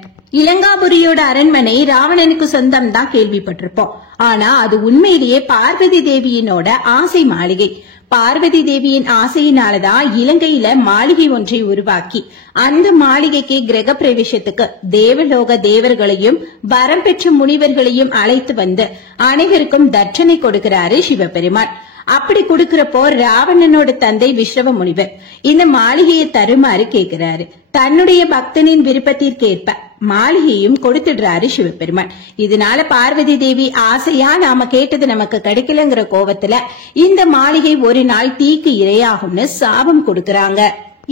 இலங்காபுரியோட அரண்மனை ராவணனுக்கு சொந்தம் தான் கேள்விப்பட்டிருப்போம். ஆனா அது உண்மையிலேயே பார்வதி தேவியினோட ஆசை மாளிகை. பார்வதி தேவியின் ஆசையினாலதான் இலங்கையில மாளிகை ஒன்றை உருவாக்கி அந்த மாளிகைக்கு கிரக பிரவேசத்துக்கு தேவலோக தேவர்களையும் வரம் பெற்ற முனிவர்களையும் அழைத்து வந்து அனைவருக்கும் தட்சணை கொடுக்கிறாரு சிவபெருமான். அப்படி கொடுக்கிறப்போ ராவணனோட தந்தை விஸ்ரவ முனிவர் இந்த மாளிகையை தருமாறு கேட்கிறாரு. தன்னுடைய பக்தனின் விருப்பத்திற்கேற்ப மாளிகையும் கொடுத்துடுறாரு சிவபெருமான். இதனால பார்வதி தேவி ஆசையா நாம கேட்டது நமக்கு கிடைக்கலங்கிற கோவத்துல இந்த மாளிகை ஒரு நாள் தீக்கு இரையாகும்னு சாபம் கொடுக்கறாங்க.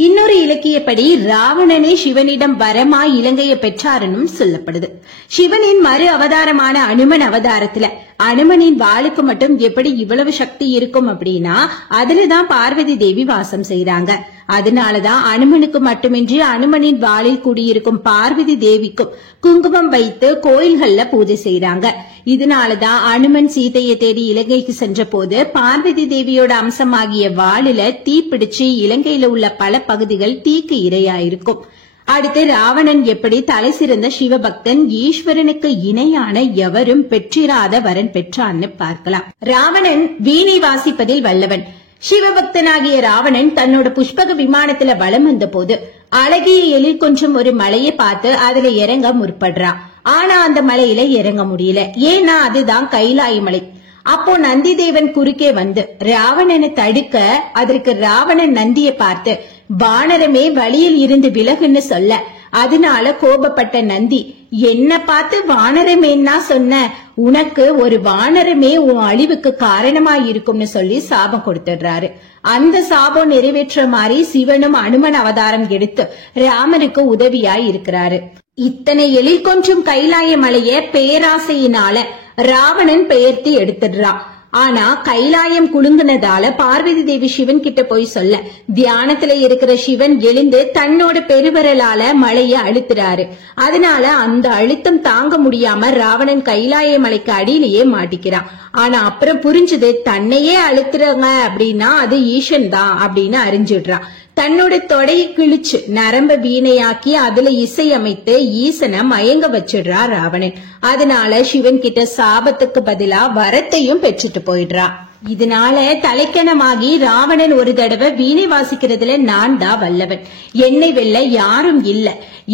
இன்னொரு இலக்கியப்படி ராவணனே சிவனிடம் வரமா இலங்கையை பெற்றாருன்னு சொல்லப்படுது. சிவனின் மறு அவதாரமான அனுமன் அவதாரத்துல அனுமனின் வாளுக்கு மட்டும் எப்படி இவ்வளவு சக்தி இருக்கும் அப்படின்னா அதுலதான் பார்வதி தேவி வாசம் செய்யறாங்க. அதனாலதான் அனுமனுக்கு மட்டுமின்றி அனுமனின் வாளில் குடியிருக்கும் பார்வதி தேவிக்கும் குங்குமம் வைத்து கோயில்கள்ல பூஜை செய்யறாங்க. இதனாலதான் அனுமன் சீதையை தேடி இலங்கைக்கு சென்ற போது பார்வதி தேவியோட அம்சமாகிய வாளில தீப்பிடிச்சு இலங்கையில உள்ள பல பகுதிகள் தீக்கு இரையாயிருக்கும். அடுத்து ராவணன் எப்படி தலை சிறந்த சிவபக்தன், ஈஸ்வரனுக்கு இணையான எவரும் பெற்றிராத வரன் பெற்றான்னு பார்க்கலாம். ராவணன் வீணை வாசிப்பதில் வல்லவன். சிவபக்தனாகிய ராவணன் தன்னோட புஷ்பக விமானத்துல வலம் வந்த போது அழகிய எழில் கொஞ்சம் ஒரு மலையை பார்த்து அதுல இறங்க முற்படுறான். ஆனா அந்த மலையில இறங்க முடியல. ஏன்னா அதுதான் கைலாய மலை. அப்போ நந்தி தேவன் குறுக்கே வந்து ராவணனை தடுக்க, அதற்கு ராவணன் நந்தியை பார்த்து வானரமே வழியில் இருந்து விலகுன்னு சொல்ல, அதனால கோபப்பட்ட நந்தி, என்ன பார்த்து வானரமேன்னா சொன்ன, உனக்கு ஒரு வானரமே உன் அழிவுக்கு காரணமாயிருக்கும்னு சொல்லி சாபம் கொடுத்துடுறாரு. அந்த சாபம் நிறைவேற்ற மாதிரி சிவனும் அனுமன் அவதாரம் எடுத்து ராமனுக்கு உதவியாய் இருக்கிறாரு. இத்தனை எழில் கொஞ்சம் கைலாய மலைய பேராசையினால ராவணன் பெயர்த்தி எடுத்துடுறான். ஆனா கைலாயம் குலுங்குனதால பார்வதி தேவி சிவன் கிட்ட போய் சொல்ல, தியானத்துல இருக்கிற சிவன் எழுந்து தன்னோட பெருவரலால மலைய அழுத்துறாரு. அதனால அந்த அழுத்தம் தாங்க முடியாம ராவணன் கைலாய மலைக்கு அடியிலேயே மாட்டிக்கிறான். ஆனா அப்புறம் புரிஞ்சது, தன்னையே அழுத்துறாங்க அப்படின்னா அது ஈசன் தான் அப்படின்னு அறிஞ்சிடுறான். தன்னோட தொடையை கிழிச்சு நரம்ப வீணையாக்கி அதுல இசையமைத்து ஈசனை மயங்க வச்சிடுறா ராவணன். அதனால சிவன் கிட்ட சாபத்துக்கு பதிலா வரத்தையும் பெற்றுட்டு போயிடுறா. இதனால தலைக்கணமாகி ராவணன் ஒரு தடவை வீணை வாசிக்கிறதுல நான் தான் வல்லவன், என்னை வெல்ல யாரும் இல்ல,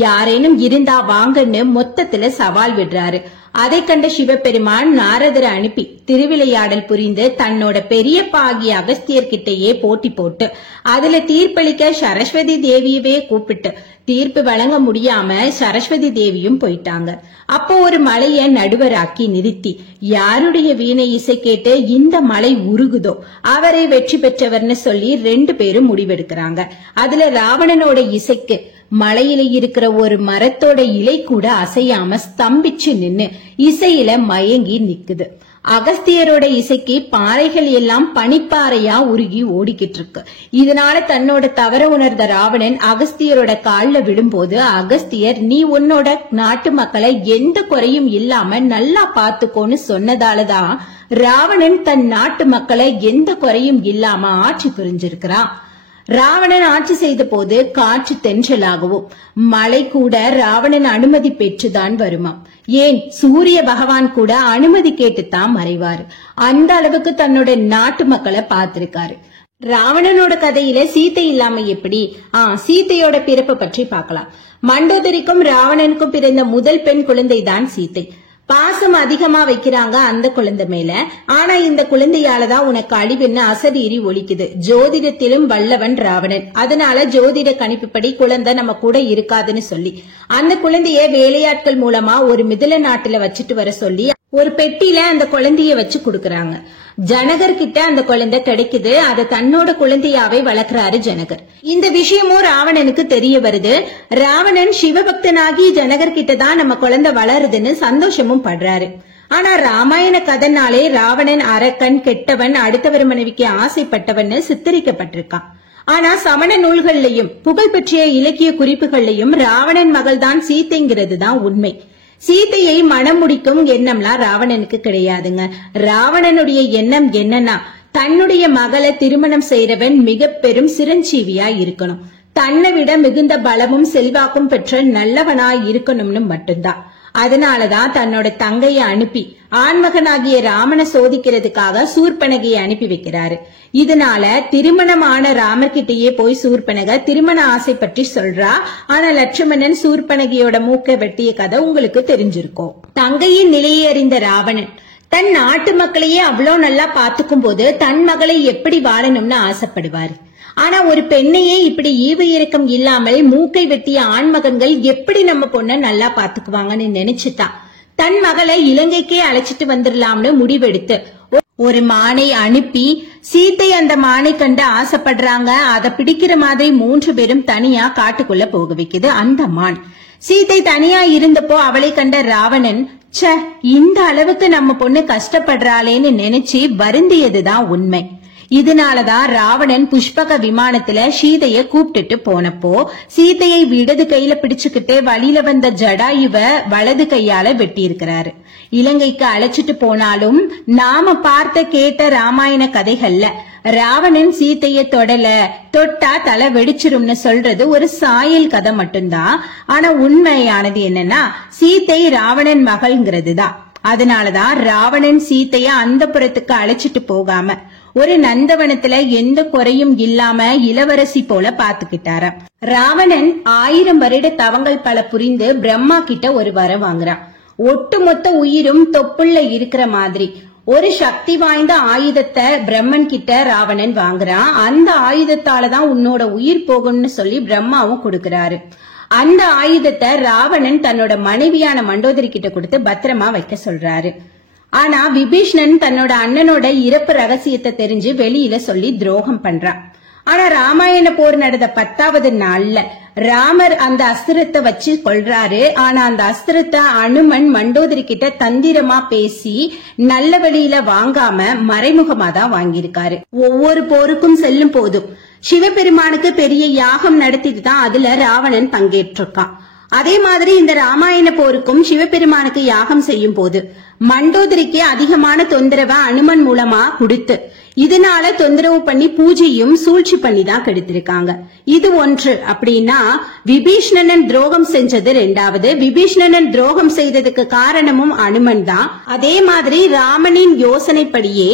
யாரேனும் இருந்தா வாங்கன்னு மொத்தத்துல சவால் விடுறாரு. அதை கண்ட சிவபெருமான் நாரதரை அனுப்பி திருவிளையாடல் புரிந்து தன்னோட பெரியப்பா ஆகிய அகஸ்தியர்கிட்டயே போட்டி போட்டு அதுல தீர்ப்பளிக்க சரஸ்வதி தேவியவே கூப்பிட்டு தீர்ப்பு வழங்க முடியாம சரஸ்வதி தேவியும் போயிட்டாங்க. அப்போ ஒரு மலைய நடுவராக்கி நிறுத்தி, யாருடைய வீணை இசை கேட்டு இந்த மலை உருகுதோ அவரை வெற்றி பெற்றவர்னு சொல்லி 2 பேரும் முடிவெடுக்கிறாங்க. அதுல ராவணனோட இசைக்கு மலையில இருக்கிற ஒரு மரத்தோட இலை கூட அசையாம ஸ்தம்பிச்சு நின்னு இசையில மயங்கி நிக்குது. அகஸ்தியரோட இசைக்கு பாறைகள் எல்லாம் பனிப்பாறையா உருகி ஓடிக்கிட்டு இருக்கு. இதனால தன்னோட தவற உணர்ந்த ராவணன் அகஸ்தியரோட கால்ல விடும்போது, அகஸ்தியர் நீ உன்னோட நாட்டு மக்களை எந்த குறையும் இல்லாம நல்லா பாத்துக்கோன்னு சொன்னதாலதான் ராவணன் தன் நாட்டு மக்களை எந்த குறையும் இல்லாம ஆட்சி புரிஞ்சிருக்கிறான். ராவணன் ஆட்சி செய்த போது காற்று தென்றலாகவும் மழை கூட ராவணன் அனுமதி பெற்றுதான் வருமாம். ஏன் சூரிய பகவான் கூட அனுமதி கேட்டுத்தான் மறைவாரு. அந்த அளவுக்கு தன்னோட நாட்டு மக்களை பார்த்திருக்காரு. ராவணனோட கதையில சீத்தை இல்லாம எப்படி? சீத்தையோட பிறப்பு பற்றி பார்க்கலாம். மண்டோதரிக்கும் ராவணனுக்கும் பிறந்த முதல் பெண் குழந்தை தான் சீத்தை. பாசம் அதிகமா வைக்கிறாங்க அந்த குழந்தை மேல. ஆனா இந்த குழந்தையாலதான் உனக்கு அழிவுன்னு அசரீரி ஒலிக்குது. ஜோதிடத்திலும் வல்லவன் ராவணன். அதனால ஜோதிட கணிப்புப்படி குழந்தை நம்ம கூட இருக்காதுன்னு சொல்லி அந்த குழந்தைய வேலையாட்கள் மூலமா ஒரு மிதில நாட்டுல வச்சுட்டு வர சொல்லி ஒரு பெட்டியில அந்த குழந்தைய வச்சு குடுக்கறாங்க. ஜனகர் கிட்ட அந்த குழந்தை கிடைக்குது. அதை தன்னோட குழந்தையாவே வளர்க்கிறாரு ஜனகர். இந்த விஷயமும் ராவணனுக்கு தெரிய வருது. ராவணன் சிவபக்தனாகி ஜனகர் கிட்டதான் நம்ம குழந்தை வளருதுன்னு சந்தோஷமும் படுறாரு. ஆனா ராமாயண கதைனாலே ராவணன் அரக்கன், கெட்டவன், அடுத்தவர் மனைவிக்கு ஆசைப்பட்டவன் சித்தரிக்கப்பட்டிருக்கான். ஆனா சமண நூல்கள்லயும் புகழ்பெற்ற இலக்கிய குறிப்புகள்லயும் ராவணன் மகள் தான் சீத்தைங்கிறது தான் உண்மை. சீதையை மனம் முடிக்கும் எண்ணம்லாம் ராவணனுக்கு கிடையாதுங்க. ராவணனுடைய எண்ணம் என்னன்னா, தன்னுடைய மகளை திருமணம் செய்யறவன் மிக பெரும் சிரஞ்சீவியா இருக்கணும், தன்னை விட மிகுந்த பலமும் செல்வாக்கும் பெற்ற நல்லவனாய் இருக்கணும்னு மட்டும்தான். அதனாலதான் தன்னோட தங்கைய அனுப்பி ஆண்மகனாகிய ராமனை சோதிக்கிறதுக்காக சூர்பனகையை அனுப்பி வைக்கிறாரு. இதனால திருமணமான ராமர்கிட்டயே போய் சூர்பனக திருமண ஆசை பற்றி சொல்றா. ஆனா லட்சுமணன் சூர்பனகையோட மூக்கை வெட்டிய கதை உங்களுக்கு தெரிஞ்சிருக்கும். தங்கையின் நிலையை அறிந்த ராவணன் தன் நாட்டு மக்களையே அவ்வளவு நல்லா பாத்துக்கும் போது தன் மகளை எப்படி வாழணும்னு ஆசைப்படுவாரு. ஆனா ஒரு பெண்ணையே இப்படி ஈவு இறக்கம் இல்லாமல் மூக்கை வெட்டிய ஆண்மகன்கள் எப்படி நம்ம பொண்ண நல்லா பாத்துக்குவாங்கன்னு நினைச்சுட்டா தன் மகளை இலங்கைக்கே அழைச்சிட்டு வந்துடலாம்னு முடிவெடுத்து ஒரு மானை அனுப்பி சீத்தை அந்த மானை கண்டு ஆசைப்படுறாங்க. அதை பிடிக்கிற மாதிரி 3 பேரும் தனியா காட்டுக்குள்ள போக வைக்குது அந்த மான். சீத்தை தனியா இருந்தப்போ அவளை கண்ட ராவணன், இந்த அளவுக்கு நம்ம பொண்ணு கஷ்டப்படுறாளேன்னு நினைச்சு வருந்தியதுதான் உண்மை. இதனாலதான் ராவணன் புஷ்பக விமானத்துல சீதைய கூப்பிட்டுட்டு போனப்போ சீதையை இடது கையில பிடிச்சுக்கிட்டு வழியில வந்த ஜடாயுவ வலது கையால வெட்டி இருக்கிறாரு. இலங்கைக்கு அழைச்சிட்டு போனாலும் நாம பார்த்த கேட்ட ராமாயண கதைகள்ல ராவணன் சீத்தைய தொடல, தொட்டா தலை வெடிச்சிரும்னு சொல்றது ஒரு சாயல் கதை மட்டும்தான். ஆனா உண்மையானது என்னன்னா சீத்தை ராவணன் மகள்ங்கிறது தான். அதனாலதான் ராவணன் சீத்தைய அந்த புறத்துக்கு அழைச்சிட்டு போகாம ஒரு நந்தவனத்துல எந்த குறையும் இல்லாம இளவரசி போல பாத்துக்கிட்டாராம். ராவணன் 1000 வருட தவங்கள் பல புரிந்து பிரம்மா கிட்ட ஒரு வரம் வாங்குறான். ஒட்டுமொத்த உயிரும் தொப்புள்ள இருக்கிற மாதிரி ஒரு சக்தி வாய்ந்த ஆயுதத்தை பிரம்மன் கிட்ட ராவணன் வாங்குறான். அந்த ஆயுதத்தாலதான் உன்னோட உயிர் போகும்னு சொல்லி பிரம்மாவும் கொடுக்கறாரு. அந்த ஆயுதத்தை ராவணன் தன்னோட மனைவியான மண்டோதரி கிட்ட கொடுத்து பத்திரமா வைக்க சொல்றாரு. ஆனா விபீஷ்ணன் தன்னோட அண்ணனோட இறப்பு ரகசியத்தை தெரிஞ்சு வெளியில சொல்லி துரோகம் பண்றான். ஆனா ராமாயண போர் நடந்த 10வது நாள்ல ராமர் அந்த அஸ்திரத்தை வச்சு கொள்றாரு. ஆனா அந்த அஸ்திரத்தை அனுமன் மண்டோதரி கிட்ட தந்திரமா பேசி நல்ல வழியில வாங்காம மறைமுகமா தான் வாங்கியிருக்காரு. ஒவ்வொரு போருக்கும் செல்லும் போதும் சிவபெருமானுக்கு பெரிய யாகம் நடத்திட்டு தான் அதுல ராவணன் பங்கேற்றிருக்கான். அதே மாதிரி இந்த ராமாயண போருக்கும் சிவபெருமானுக்கு யாகம் செய்யும் போது மண்டோதரிக்கு அதிகமான தொந்தரவை அனுமன் மூலமா கொடுத்து இதனால தொந்தரவு பண்ணி பூஜையும் சூழ்ச்சி பண்ணி தான் கெடுத்திருக்காங்க. இது ஒன்று. அப்படின்னா விபீஷ்ணன் துரோகம் செஞ்சது 2வது. விபீஷ்ணன் துரோகம் செய்ததுக்கு காரணமும் அனுமன் தான். அதே மாதிரி ராமனின் யோசனைப்படியே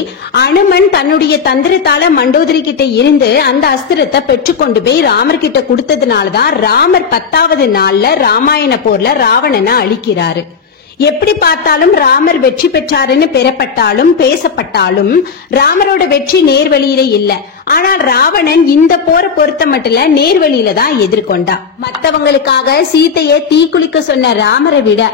அனுமன் தன்னுடைய தந்திரத்தால மண்டோதரி கிட்ட இருந்து அந்த அஸ்திரத்தை பெற்றுக்கொண்டு போய் ராமர் கிட்ட கொடுத்ததுனாலதான் ராமர் 10வது நாள்ல ராமாயண போர்ல ராவணனை அழிக்கிறாரு. எப்படி பார்த்தாலும் ராமர் வெற்றி பெற்றாருன்னு பெறப்பட்டாலும் பேசப்பட்டாலும் ராமரோட வெற்றி நேர்வழியில இல்ல. ஆனால் ராவணன் இந்த போரை பொறுத்த மட்டும் நேர்வழியில தான் எதிர்கொண்டான். மத்தவங்களுக்காக சீத்தைய தீக்குளிக்க சொன்ன ராமரை விட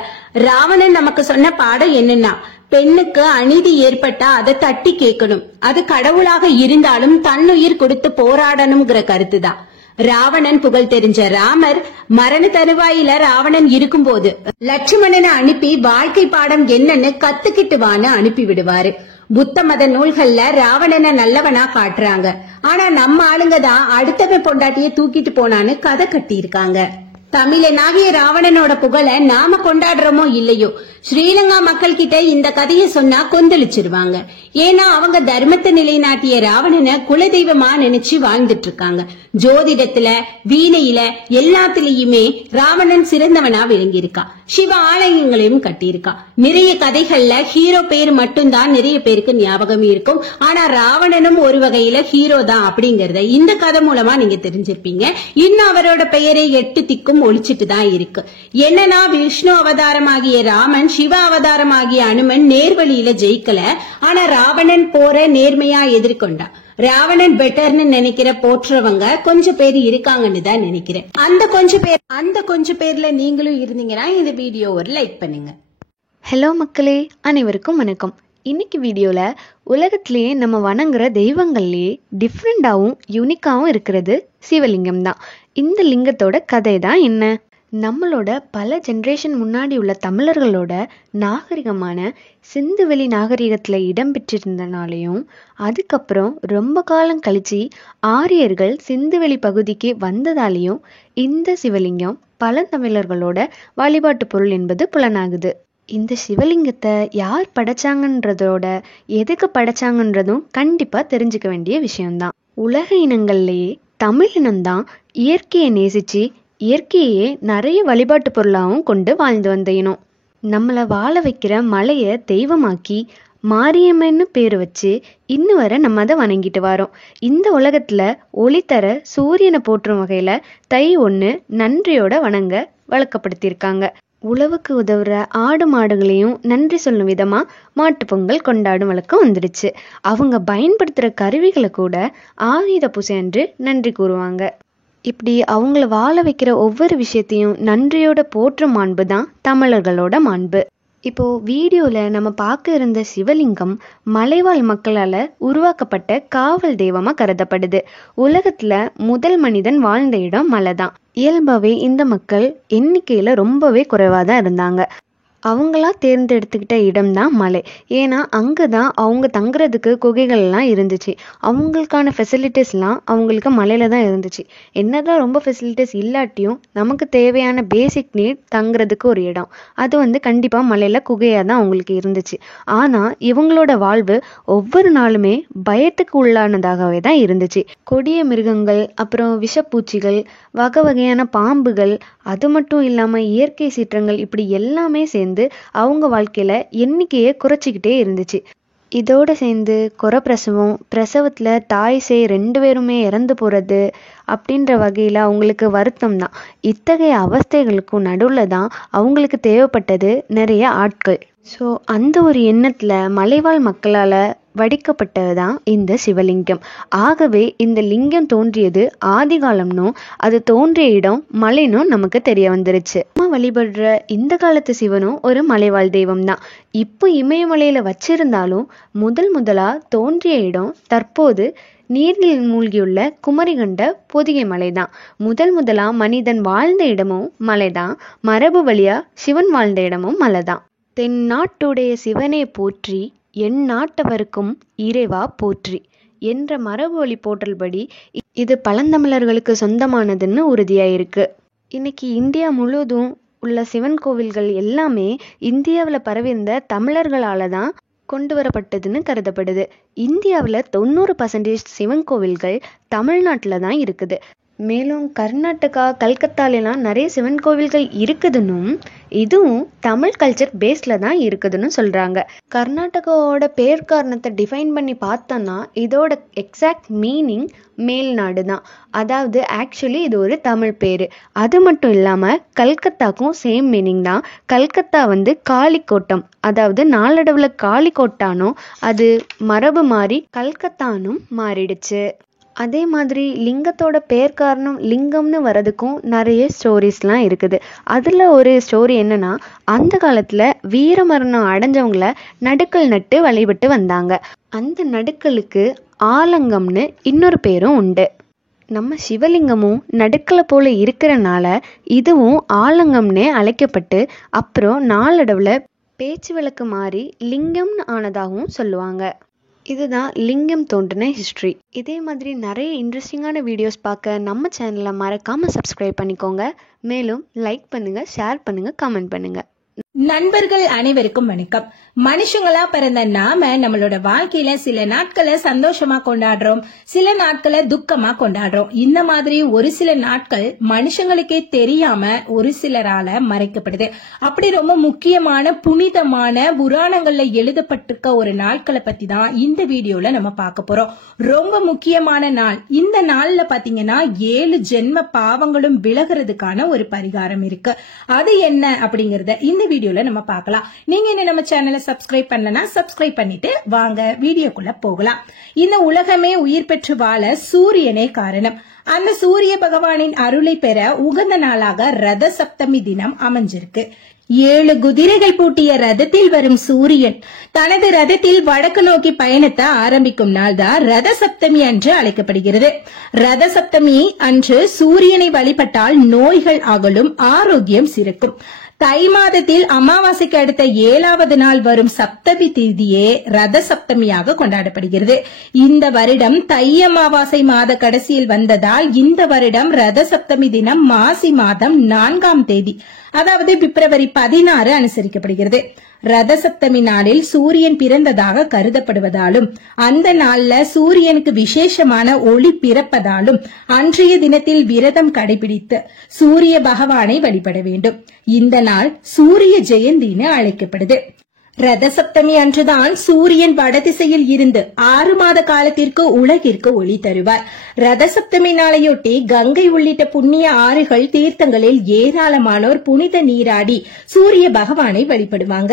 ராவணன் நமக்கு சொன்ன பாடம் என்னன்னா, பெண்ணுக்கு அநீதி ஏற்பட்டா அதை தட்டி கேட்கணும். அது கடவுளாக இருந்தாலும் தன்னுயிர் கொடுத்து போராடணுங்கிற கருத்துதான். ராவணன் புகழ் தெரிஞ்ச ராமர் மரண தருவாயில ராவணன் இருக்கும்போது லட்சுமணனை அனுப்பி வாழ்க்கை பாடம் என்னன்னு கத்துக்கிட்டு வான்னு அனுப்பி விடுவாரு. புத்த மத நூல்கள்ல ராவணனை நல்லவனா காட்டுறாங்க. ஆனா நம்ம ஆளுங்க தான் அடுத்தவன் பொண்டாட்டிய தூக்கிட்டு போனான்னு கதை கட்டி இருக்காங்க. தமிழனாகிய ராவணனோட புகழை நாம கொண்டாடுறோமோ இல்லையோ, ஸ்ரீலங்கா மக்கள் கிட்ட இந்த கதையை சொன்னா கொந்தளிச்சிருவாங்க. ஏன்னா அவங்க தர்மத்தை நிலைநாட்டிய ராவணனை குலதெய்வமா நினைச்சு வாழ்ந்துட்டு இருக்காங்க. ஜோதிடத்துல, வீணையில எல்லாத்திலயுமே ராவணன் சிறந்தவனா விளங்கியிருக்கான். சிவ ஆலயங்களையும் கட்டியிருக்கான். நிறைய கதைகள்ல ஹீரோ பேர் மட்டும்தான் நிறைய பேருக்கு ஞாபகம் இருக்கும். ஆனா ராவணனும் ஒரு வகையில ஹீரோ தான் அப்படிங்கறத இந்த கதை மூலமா நீங்க தெரிஞ்சிருப்பீங்க. இன்னும் அவரோட பெயரை 8 திக்கும் ஒழிச்சிட்டு தான் இருக்கு. என்னன்னா விஷ்ணு அவதாரமாகிய ராமன் சிவ அவதாரமாகிய அனுமன் நேர்வழியில ஜெயிக்கல. ஆனா ராவணன் போற நேர்மையா எதிர்கொண்டான். ராவணன் பெட்டர்னு நினைக்கிற போற்றவங்க கொஞ்சம் பேர் இருக்காங்கன்னு தான் நினைக்கிறேன். அந்த கொஞ்சம் பேர்ல நீங்களும் இருந்தீங்கன்னா இந்த வீடியோ ஒரு லைக் பண்ணுங்க. ஹலோ மக்களே, அனைவருக்கும் வணக்கம். இன்னைக்கு வீடியோல உலகத்திலேயே நம்ம வணங்குற தெய்வங்கள்லயே டிஃப்ரெண்டாவும் யூனிக்காவும் இருக்கிறது சிவலிங்கம் தான். இந்த லிங்கத்தோட கதை தான் என்ன? நம்மளோட பல ஜென்ரேஷன் முன்னாடி உள்ள தமிழர்களோட நாகரிகமான சிந்துவெளி நாகரிகத்துல இடம்பெற்றிருந்தனாலையும், அதுக்கப்புறம் ரொம்ப காலம் கழிச்சு ஆரியர்கள் சிந்துவெளி பகுதிக்கு வந்ததாலையும் இந்த சிவலிங்கம் பல தமிழர்களோட வழிபாட்டு பொருள் என்பது புலனாகுது. இந்த சிவலிங்கத்தை யார் படைச்சாங்கன்றதோட எதுக்கு படைச்சாங்கன்றதும் கண்டிப்பா தெரிஞ்சுக்க வேண்டிய விஷயம்தான். உலக இனங்கள்லயே தமிழ் இனம்தான் இயற்கையை நேசிச்சு இயற்கையே நிறைய வழிபாட்டு பொருளாகவும் கொண்டு வாழ்ந்து வந்த இனம். நம்மளை வாழ வைக்கிற மலையை தெய்வமாக்கி மாரியம்மன்னு பேர் வச்சு இன்னும் வரை நம்ம அதை வணங்கிட்டு வரோம். இந்த உலகத்துல ஒளி தர சூரியனை போற்றும் வகையில தை 1 நன்றியோட வணங்க வழக்கப்படுத்தியிருக்காங்க. உழவுக்கு உதவுற ஆடு மாடுகளையும் நன்றி சொல்லும் விதமா மாட்டு பொங்கல் கொண்டாடும் வழக்கம் வந்துடுச்சு. அவங்க பயன்படுத்துற கருவிகளை கூட ஆயுத பூஜை அன்று நன்றி கூறுவாங்க. இப்படி அவங்கள வாழ வைக்கிற ஒவ்வொரு விஷயத்தையும் நன்றியோட போற்றும் மாண்பு தான் தமிழர்களோட மாண்பு. இப்போ வீடியோல நம்ம பார்க்க இருந்த சிவலிங்கம் மலைவாழ் மக்களால உருவாக்கப்பட்ட காவல் தெய்வமா கருதப்படுது. உலகத்துல முதல் மனிதன் வாழ்ந்த இடம் மலை தான். இயல்பாவே இந்த மக்கள் எண்ணிக்கையில ரொம்பவே குறைவாதான் இருந்தாங்க. அவங்களா தேர்ந்தெடுத்துக்கிட்ட இடம்தான் மலை. ஏன்னா அங்கே தான் அவங்க தங்குறதுக்கு குகைகள்லாம் இருந்துச்சு. அவங்களுக்கான ஃபெசிலிட்டிஸ்லாம் அவங்களுக்கு மலையில தான் இருந்துச்சு. என்னதான் ரொம்ப ஃபெசிலிட்டிஸ் இல்லாட்டியும் நமக்கு தேவையான பேசிக் நீட் தங்குறதுக்கு ஒரு இடம், அது கண்டிப்பாக மலையில் குகையாக தான் அவங்களுக்கு இருந்துச்சு. ஆனால் இவங்களோட வாழ்வு ஒவ்வொரு நாளுமே பயத்துக்கு உள்ளானதாகவே தான் இருந்துச்சு. கொடிய மிருகங்கள், அப்புறம் விஷப்பூச்சிகள், வகை வகையான பாம்புகள், அது மட்டும் இல்லாமல் இயற்கை சீற்றங்கள், இப்படி எல்லாமே சேர்ந்து அவங்க வாழ்க்கையில எண்ணிக்கையை குறைச்சிக்கிட்டே இருந்துச்சு. இதோடு சேர்ந்து குறப்பிரசவம், பிரசவத்தில் தாய் சேய் 2 பேருமே இறந்து போகிறது அப்படின்ற வகையில் அவங்களுக்கு வருத்தம் தான். இத்தகைய அவஸ்தைகளுக்கும் நடுவில் தான் அவங்களுக்கு தேவைப்பட்டது நிறைய ஆட்கள். ஸோ அந்த ஒரு எண்ணத்தில் மலைவாழ் மக்களால் வடிக்கப்பட்டது தான் இந்த சிவலிங்கம். ஆகவே இந்த லிங்கம் தோன்றியது ஆதிகாலம்னும் அது தோன்றிய இடம் மலைனும் நமக்கு தெரிய வந்துருச்சு. நம்ம வழிபடுற இந்த காலத்து சிவனும் ஒரு மலைவாழ் தெய்வம் தான். இப்போ இமயமலையில் வச்சிருந்தாலும் முதலா தோன்றிய இடம் தற்போது நீரில் மூழ்கியுள்ள குமரிகண்ட பொதிகை மலை தான். முதலா மனிதன் வாழ்ந்த இடமும் மலை தான். மரபு வழியா சிவன் வாழ்ந்த இடமும் மலை தான். தென்னாட்டுடைய சிவனே போற்றி, என் நாட்டவருக்கும் இறைவா போற்றி என்ற மரபு வழி போற்றல்படி இது பழந்தமிழர்களுக்கு சொந்தமானதுன்னு உறுதியாயிருக்கு. இன்னைக்கு இந்தியா முழுவதும் உள்ள சிவன் கோவில்கள் எல்லாமே இந்தியாவில் பரவியிருந்த தமிழர்களால தான் கொண்டு வரப்பட்டதுன்னு கருதப்படுது. இந்தியாவில் 90% சிவன் கோவில்கள் தமிழ்நாட்டில் தான் இருக்குது. மேலும் கர்நாடகா, கல்கத்தாலெலாம் நிறைய சிவன் கோவில்கள் இருக்குதுன்னும் இதுவும் தமிழ் கல்ச்சர் பேஸில் தான் இருக்குதுன்னு சொல்கிறாங்க. கர்நாடகாவோட பேர் காரணத்தை டிஃபைன் பண்ணி பார்த்தோன்னா இதோட எக்ஸாக்ட் மீனிங் மேல்நாடு தான். அதாவது ஆக்சுவலி இது ஒரு தமிழ் பேர். அது மட்டும் இல்லாமல் கல்கத்தாக்கும் சேம் மீனிங் தான். கல்கத்தா காளிக்கோட்டம், அதாவது நாளடைவில் காளிக்கோட்டானோ அது மரபு மாறி கல்கத்தானும் மாறிடுச்சு. அதே மாதிரி லிங்கத்தோட பேர் காரணம் லிங்கம்னு வரதுக்கும் நிறைய ஸ்டோரிஸ்லாம் இருக்குது. அதில் ஒரு ஸ்டோரி என்னன்னா, அந்த காலத்தில் வீரமரணம் அடைஞ்சவங்கள நடுக்கல் நட்டு வழிபட்டு வந்தாங்க. அந்த நடுக்கலுக்கு ஆலங்கம்னு இன்னொரு பேரும் உண்டு. நம்ம சிவலிங்கமும் நடுக்கலை போல இருக்கிறனால இதுவும் ஆலங்கம்னே அழைக்கப்பட்டு அப்புறம் நாளடைவில் பேச்சு வழக்கு மாறி லிங்கம்னு ஆனதாகவும் சொல்லுவாங்க. இதுதான் லிங்கம் தோன்றின ஹிஸ்ட்ரி. இதே மாதிரி நிறைய இன்ட்ரெஸ்டிங்கான வீடியோஸ் பார்க்க நம்ம சேனலை மறக்காமல் சப்ஸ்கிரைப் பண்ணிக்கோங்க. மேலும் லைக் பண்ணுங்கள், ஷேர் பண்ணுங்கள், கமெண்ட் பண்ணுங்கள். நண்பர்கள் அனைவருக்கும் வணக்கம். மனுஷங்களா பிறந்த நாம நம்மளோட வாழ்க்கையில சில நாட்களை சந்தோஷமா கொண்டாடுறோம், சில நாட்களை துக்கமா கொண்டாடுறோம். இந்த மாதிரி ஒரு சில நாட்கள் மனுஷங்களுக்கே தெரியாம ஒரு சிலரால மறைக்கப்படுது. அப்படி ரொம்ப முக்கியமான புனிதமான புராணங்கள்ல எழுதப்பட்டிருக்க ஒரு நாட்களை பத்தி தான் இந்த வீடியோல நம்ம பார்க்க போறோம். ரொம்ப முக்கியமான நாள். இந்த நாள்ல பாத்தீங்கன்னா 7 ஜென்ம பாவங்களும் விலகிறதுக்கான ஒரு பரிகாரம் இருக்கு. அது என்ன அப்படிங்கறத இந்த வீடியோல நம்ம பார்க்கலாம். நீங்க என்ன நம்ம சேனலை சப்ஸ்கிரைப் பண்ணலனா சப்ஸ்கிரைப் பண்ணிட்டு வாங்க வீடியோக்குள்ள போகலாம். இந்த உலகமே உயிர் பெற்று வாழ சூரியனே காரணம். அந்த சூரிய பகவானின் அருளை பெற உகந்த நாளாக ரத சப்தமி தினம் அமைஞ்சிருக்கு. 7 குதிரைகள் பூட்டிய ரதத்தில் வரும் சூரியன் தனது ரதத்தில் வடக்கு நோக்கி பயணத்தை ஆரம்பிக்கும் நாள் தான் ரத சப்தமி அன்று அழைக்கப்படுகிறது. ரத சப்தமி அன்று சூரியனை வழிபட்டால் நோய்கள் அகலும், ஆரோக்கியம் சிறக்கும். தை மாதத்தில் அமாவாசைக்கு அடுத்த 7வது நாள் வரும் சப்தமி தேதியே ரத சப்தமியாக கொண்டாடப்படுகிறது. இந்த வருடம் தை அமாவாசை மாத கடைசியில் வந்ததால் இந்த வருடம் ரத சப்தமி தினம் மாசி மாதம் 4ஆம் தேதி, அதாவது பிப்ரவரி 16 அனுசரிக்கப்படுகிறது. ரத சப்தமி நாளில் சூரியன் பிறந்ததாக கருதப்படுவதாலும் அந்த நாள்ல சூரியனுக்கு விசேஷமான ஒளி பிறப்பதாலும் அன்றைய தினத்தில் விரதம் கடைபிடித்து சூரிய பகவானை வழிபட வேண்டும். இந்த நாள் சூரிய ஜெயந்தின்னு அழைக்கப்படுது. ரத சப்தமி அன்றுதான் சூரியன் வடதிசையில் இருந்து 6 மாத காலத்திற்கு உலகிற்கு ஒளி தருவார். ரத சப்தமி நாளையொட்டி கங்கை உள்ளிட்ட புண்ணிய ஆறுகள், தீர்த்தங்களில் ஏராளமானோர் புனித நீராடி சூரிய பகவானை வழிபடுவாங்க.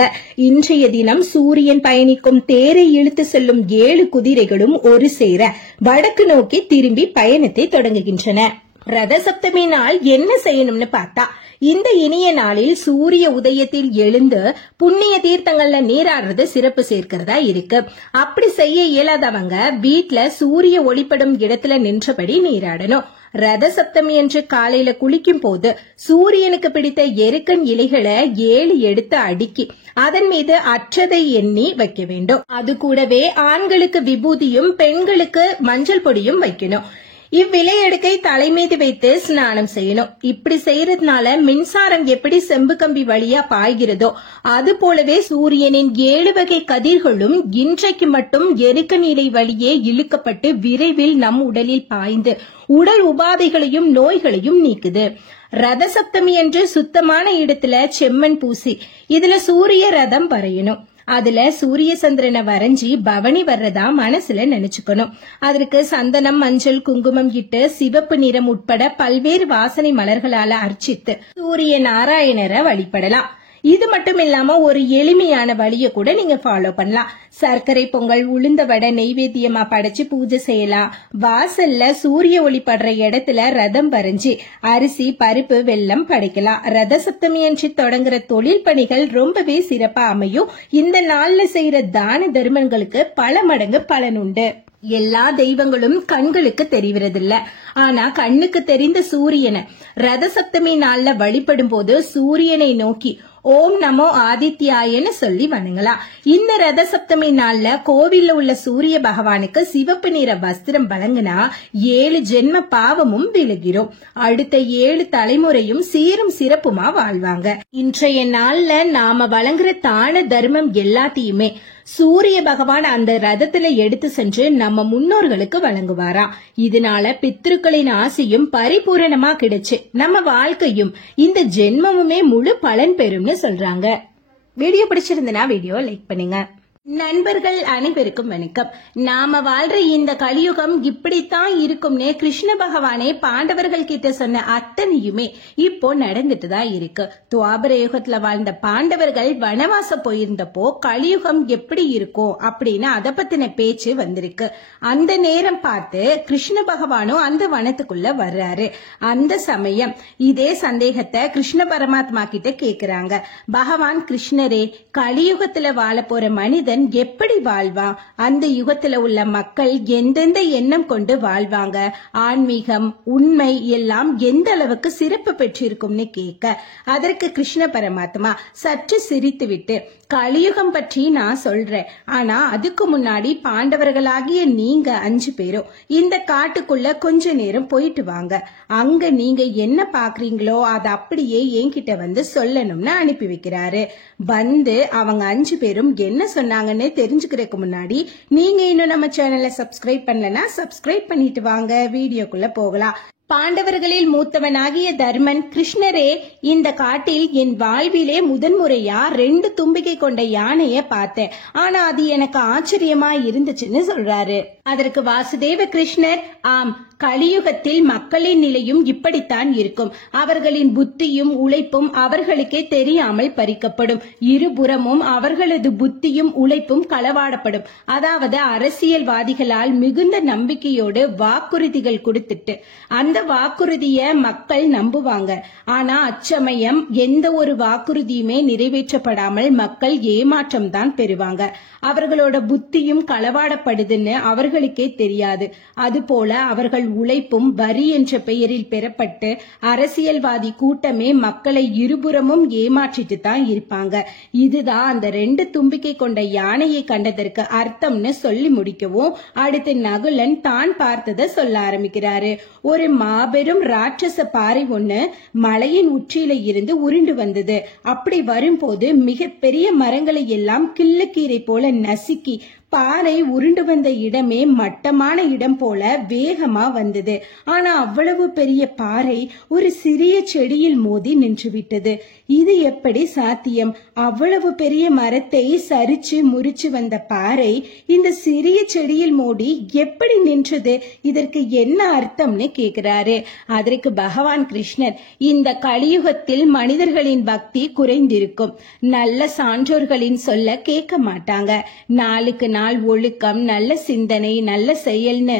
இன்றைய தினம் சூரியன் பயணிக்கும் தேரை இழுத்து செல்லும் 7 குதிரைகளும் ஒரு சேர வடக்கு நோக்கி திரும்பி பயணத்தை தொடங்குகின்றன. ரத சப்தமி நாள் என்ன செய்யணும்னு பார்த்தா, இந்த இனிய நாளில் சூரிய உதயத்தில் எழுந்து புண்ணிய தீர்த்தங்கள்ல நீராடுறது சிறப்பு சேர்க்கிறதா இருக்கு. அப்படி செய்ய இயலாதவங்க வீட்டுல சூரிய ஒளிப்படும் இடத்துல நின்றபடி நீராடணும். ரத சப்தமி என்று காலையில குளிக்கும் போது சூரியனுக்கு பிடித்த எருக்கன் இலைகளை 7 எடுத்து அடுக்கி அதன் மீது அற்றதை எண்ணி வைக்க வேண்டும். அது கூடவே ஆண்களுக்கு விபூதியும் பெண்களுக்கு மஞ்சள் பொடியும் வைக்கணும். இவ்விலையடுக்கை தலைமீது வைத்து ஸ்நானம் செய்யணும். இப்படி செய்யறதுனால மின்சாரம் எப்படி செம்பு கம்பி வழியா பாய்கிறதோ அது போலவே சூரியனின் 7 வகை கதிர்களும் இன்றைக்கு மட்டும் எருக்கன் இலை வழியே இழுக்கப்பட்டு விரைவில் நம் உடலில் பாய்ந்து உடல் உபாதைகளையும் நோய்களையும் நீக்குது. ரத சப்தமி என்று சுத்தமான இடத்துல செம்மண் பூசி இதுல சூரிய ரதம் வரையணும். அதுல சூரிய சந்திரனை வரைஞ்சி பவனி வர்றதா மனசுல நினைச்சுக்கணும். அதற்கு சந்தனம், மஞ்சள், குங்குமம் இட்டு சிவப்பு நிறம் உட்பட பல்வேறு வாசனை மலர்களால அர்ச்சித்து சூரிய நாராயணரை வழிபடலாம். இது மட்டும் இல்லாம ஒரு எளிமையான வழிய கூட நீங்க ஃபாலோ பண்ணலாம். சர்க்கரை பொங்கல், உளுந்த வடை நெய்வேத்தியமா படைச்சு பூஜை செய்யலாம். வாசல்ல சூரிய ஒளி படுற இடத்துல ரதம் வரைஞ்சி அரிசி, பருப்பு, வெல்லம் படைக்கலாம். ரத சப்தமி அன்று தொடங்குற தொழில் பணிகள் ரொம்பவே சிறப்பா அமையும். இந்த நாள்ல செய்யற தான தர்மங்களுக்கு பல மடங்கு பலனுண்டு. எல்லா தெய்வங்களும் கண்களுக்கு தெரிவதில்ல. ஆனா கண்ணுக்கு தெரிந்த சூரியனை ரத சப்தமி நாள்ல வழிபடும் போது சூரியனை நோக்கி ஓம் நமோ ஆதித்யாயன்னு சொல்லி வணங்கலாம். இந்த ரத சப்தமி நாள்ல கோவில்ல உள்ள சூரிய பகவானுக்கு சிவப்பு நிற வஸ்திரம் வழங்கினா 7 ஜென்ம பாவமும் விலகிரும். அடுத்த 7 தலைமுறையும் சீரும் சிறப்புமா வாழ்வாங்க. இன்றைய நாள்ல நாம வழங்குற தான தர்மம் எல்லாத்தையுமே சூரிய பகவான் அந்த ரதத்துல எடுத்து சென்று நம்ம முன்னோர்களுக்கு வழங்குவாராம். இதனால பித்ருக்களின் ஆசையும் பரிபூரணமா கிடைச்சு நம்ம வாழ்க்கையும் இந்த ஜென்மமுமே முழு பலன் பெறும்னு சொல்றாங்க. வீடியோ பிடிச்சிருந்தனா வீடியோ லைக் பண்ணுங்க. நண்பர்கள் அனைவருக்கும் வணக்கம். நாம வாழ்ற இந்த கலியுகம் இப்படித்தான் இருக்கும்னு கிருஷ்ண பகவானே பாண்டவர்கள் கிட்ட சொன்ன அத்தனையுமே இப்போ நடந்துட்டு தான் இருக்கு. துவாபர யுகத்துல வாழ்ந்த பாண்டவர்கள் வனவாசம் போயிருந்தப்போ கலியுகம் எப்படி இருக்கும் அப்படின்னு அத பத்தின பேச்சு வந்திருக்கு. அந்த நேரம் பார்த்து கிருஷ்ண பகவானும் அந்த வனத்துக்குள்ள வர்றாரு. அந்த சமயம் இதே சந்தேகத்தை கிருஷ்ண பரமாத்மா கிட்ட கேக்குறாங்க. பகவான் கிருஷ்ணரே, கலியுகத்துல வாழ போற மனிதன் எப்படி வாழ்வான்? அந்த யுகத்துல உள்ள மக்கள் எந்தெந்த எண்ணம் கொண்டு வாழ்வாங்க? ஆன்மீகம், உண்மை எல்லாம் எந்த அளவுக்கு சிறப்பு பெற்றிருக்கும்னு கேட்க அதற்கு கிருஷ்ண பரமாத்மா சற்று சிரித்துவிட்டு, கலியுகம் பற்றி நான் சொல்றேன், ஆனா அதுக்கு முன்னாடி பாண்டவர்களாகிய நீங்க 5 பேரும் இந்த காட்டுக்குள்ள கொஞ்ச நேரம் போயிட்டு வாங்க. அங்க நீங்க என்ன பாக்குறீங்களோ அத அப்படியே என்கிட்ட வந்து சொல்லணும்னு அனுப்பி வைக்கிறாரு. வந்து அவங்க 5 பேரும் என்ன சொன்னாங்கன்னு தெரிஞ்சுக்கிறதுக்கு முன்னாடி நீங்க இன்னும் நம்ம சேனலை சப்ஸ்கிரைப் பண்ணலன்னா சப்ஸ்கிரைப் பண்ணிட்டு வாங்க. வீடியோக்குள்ள போகலாம். பாண்டவர்களில் மூத்தவனாகிய தர்மன், கிருஷ்ணரே, இந்த காட்டில் என் வாழ்விலே முதன்முறையா 2 தும்பிக்கை கொண்ட யானைய பார்த்தேன். ஆனா அது எனக்கு ஆச்சரியமா இருந்துச்சுன்னு சொல்றாரு. அதற்கு வாசுதேவ கிருஷ்ணர், ஆம், கலியுகத்தில் மக்களின் நிலையும் இப்படித்தான் இருக்கும். அவர்களின் புத்தியும் உழைப்பும் அவர்களுக்கே தெரியாமல் பறிக்கப்படும். இருபுறமும் அவர்களது புத்தியும் உழைப்பும் களவாடப்படும். அதாவது அரசியல்வாதிகளால் மிகுந்த நம்பிக்கையோடு வாக்குறுதிகள் கொடுத்துட்டு அந்த வாக்குறுதிய மக்கள் நம்புவாங்க. ஆனா அச்சமயம் எந்த ஒரு வாக்குறுதியுமே நிறைவேற்றப்படாமல் மக்கள் ஏமாற்றம் தான் பெறுவாங்க. அவர்களோட புத்தியும் களவாடப்படுதுன்னு அவர்களுக்கே தெரியாது. அதுபோல அவர்கள் உழைப்பும் வரி என்ற பெயரில் பெறப்பட்டு அரசியல்வாதி கூட்டமே மக்களை இருபுறமும் ஏமாற்றிட்டு தான் இருப்பாங்க. இதுதான் அந்த 2 தும்பிக்கை கொண்ட யானையை கண்டதற்கு அர்த்தம்னு சொல்லி முடிக்கவும் அடுத்து நகுலன் தான் பார்த்ததை சொல்ல ஆரம்பிக்கிறாரு. ஒரு மாபெரும் ராட்சச பாறை ஒண்ணு மலையின் உச்சியில இருந்து உருண்டு வந்தது. அப்படி வரும்போது மிகப்பெரிய மரங்களை எல்லாம் கிள்ளுக்கீரை போல நசுக்கி பாறை உருண்டு வந்த இடமே மட்டமான இடம் போல வேகமா வந்தது. ஆனா அவ்வளவு பெரிய பாறை ஒரு சிறிய செடியில் மோதி நின்று விட்டது. இது எப்படி சாத்தியம்? அவ்வளவு பெரிய மரத்தை சரிச்சு முறிச்சு வந்த பாறை இந்த சிறிய செடியில் மோடி எப்படி நின்றது? இதற்கு என்ன அர்த்தம்னு கேக்குறாரு. அதற்கு பகவான் கிருஷ்ணர், இந்த கலியுகத்தில் மனிதர்களின் பக்தி குறைந்திருக்கும். நல்ல சான்றோர்களின் சொல்ல கேட்க மாட்டாங்க. நாளுக்கு நாள் ஒழுக்கம், நல்ல சிந்தனை, நல்ல செயல்னு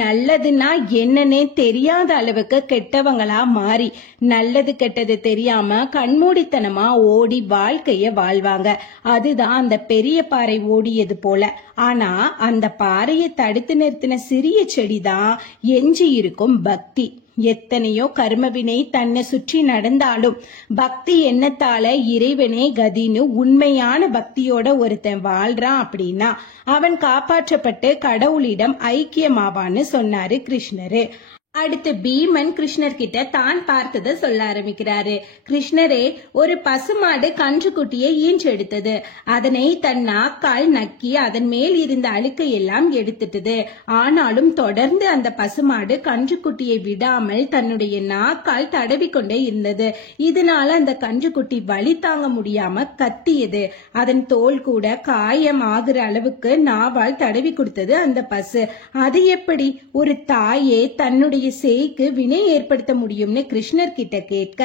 நல்லதுன்னா என்னன்னே தெரியாத அளவுக்கு கெட்டவங்களா மாறி நல்லது கெட்டது தெரியாம கண்மூடித்தனமா ஓடி வாழ்க்கைய வாழ்வாங்க. அதுதான் அந்த பெரிய பாறை ஓடியது போல. ஆனா அந்த பாறையை தடுத்து நிறுத்தின சிறிய செடிதான் எஞ்சி இருக்கும் பக்தி. எத்தனையோ கர்மவினை தன்னை சுற்றி நடந்தாலும் பக்தி எண்ணத்தால இறைவனே கதின்னு உண்மையான பக்தியோட ஒருத்தன் வாழ்றான் அப்படின்னா அவன் காப்பாற்றப்பட்டு கடவுளிடம் ஐக்கியமாவான்னு சொன்னாரு கிருஷ்ணரு. அடுத்து பீமன் கிருஷ்ணர் கிட்ட தான் பார்த்ததை சொல்ல ஆரம்பிக்கிறாரு. கிருஷ்ணரே, ஒரு பசுமாடு கன்றுக்குட்டியை ஈன்றெடுத்தது. அதனை தன் நாக்கால் நக்கி அதன் மேல் இருந்த அழுக்கை எல்லாம் எடுத்துட்டது. ஆனாலும் தொடர்ந்து அந்த பசுமாடு கன்றுக்குட்டியை விடாமல் தன்னுடைய நாக்கால் தடவி கொண்டே இருந்தது. இதனால அந்த கன்றுக்குட்டி வலி தாங்க முடியாம கத்தியது. அதன் தோல் கூட காயம் ஆகுற அளவுக்கு நாவால் தடவி கொடுத்தது அந்த பசு. அது எப்படி ஒரு தாயே தன்னுடைய சேய்க்கு வினை ஏற்படுத்த முடியும்னு கிருஷ்ணர் கிட்ட கேட்க,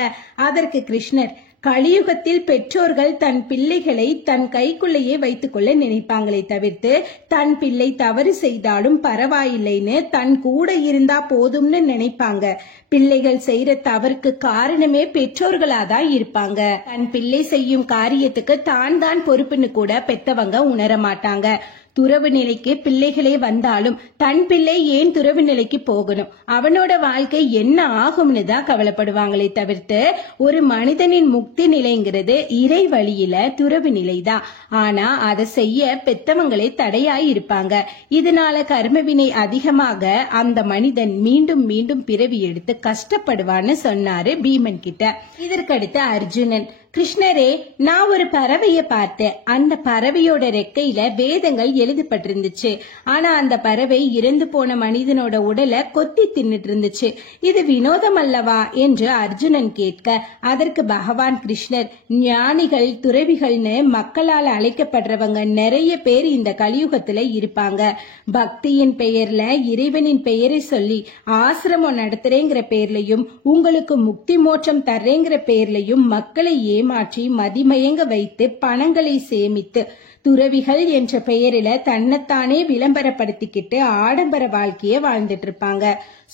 அதற்கு கிருஷ்ணர், கலியுகத்தில் பெற்றோர்கள் தன் பிள்ளைகளை தன் கைக்குள்ளேயே வைத்துக் கொள்ள நினைப்பாங்களே தவிர்த்து தன் பிள்ளை தவறு செய்தாலும் பரவாயில்லைன்னு தன் கூட இருந்தா போதும்னு நினைப்பாங்க. பிள்ளைகள் செய்யற தவறுக்கு காரணமே பெற்றோர்களாதான் இருப்பாங்க. தன் பிள்ளை செய்யும் காரியத்துக்கு தான் பொறுப்புன்னு கூட பெத்தவங்க உணர மாட்டாங்க. துறவு நிலைக்கு பிள்ளைகளே வந்தாலும் தன் பிள்ளை ஏன் துறவு நிலைக்கு போகணும், அவனோட வாழ்க்கை என்ன ஆகும்னு தான் கவலைப்படுவாங்களே தவிர்த்து ஒரு மனிதனின் முக்தி நிலைங்கிறது இறை வழியில துறவு நிலைதான். ஆனா அதை செய்ய பெத்தவங்களே தடையாய் இருப்பாங்க. இதனால கர்மவினை அதிகமாக அந்த மனிதன் மீண்டும் மீண்டும் பிறவி எடுத்து கஷ்டப்படுவான்னு சொன்னாரு பீமன் கிட்ட. இதற்கடுத்து அர்ஜுனன், கிருஷ்ணரே, நான் ஒரு பறவைய பார்த்தேன். அந்த பறவையோட ரெக்கையில வேதங்கள் எழுதப்பட்டிருந்துச்சு. ஆனா அந்த பறவை இறந்து போன மனிதனோட உடலை கொத்தி தின்னுட்டு இருந்துச்சு. இது வினோதம் அல்லவா என்று அர்ஜுனன் கேட்க, அதற்கு பகவான் கிருஷ்ணர், ஞானிகள் துறவிகள்னு மக்களால் அழைக்கப்படுறவங்க நிறைய பேர் இந்த கலியுகத்துல இருப்பாங்க. பக்தியின் பெயர்ல இறைவனின் பெயரை சொல்லி ஆசிரமம் நடத்துறேங்கிற பேர்லயும் உங்களுக்கு முக்தி மோட்சம் தர்றேங்கிற பேர்லயும் மக்களை ஏமாற்றி மதிமயங்க வைத்து பணங்களை சேமித்து துறவிகள் என்ற பெயரில தன்னைத்தானே விளம்பரப்படுத்திக்கிட்டு ஆடம்பர வாழ்க்கைய வாழ்ந்துட்டு இருப்பாங்க.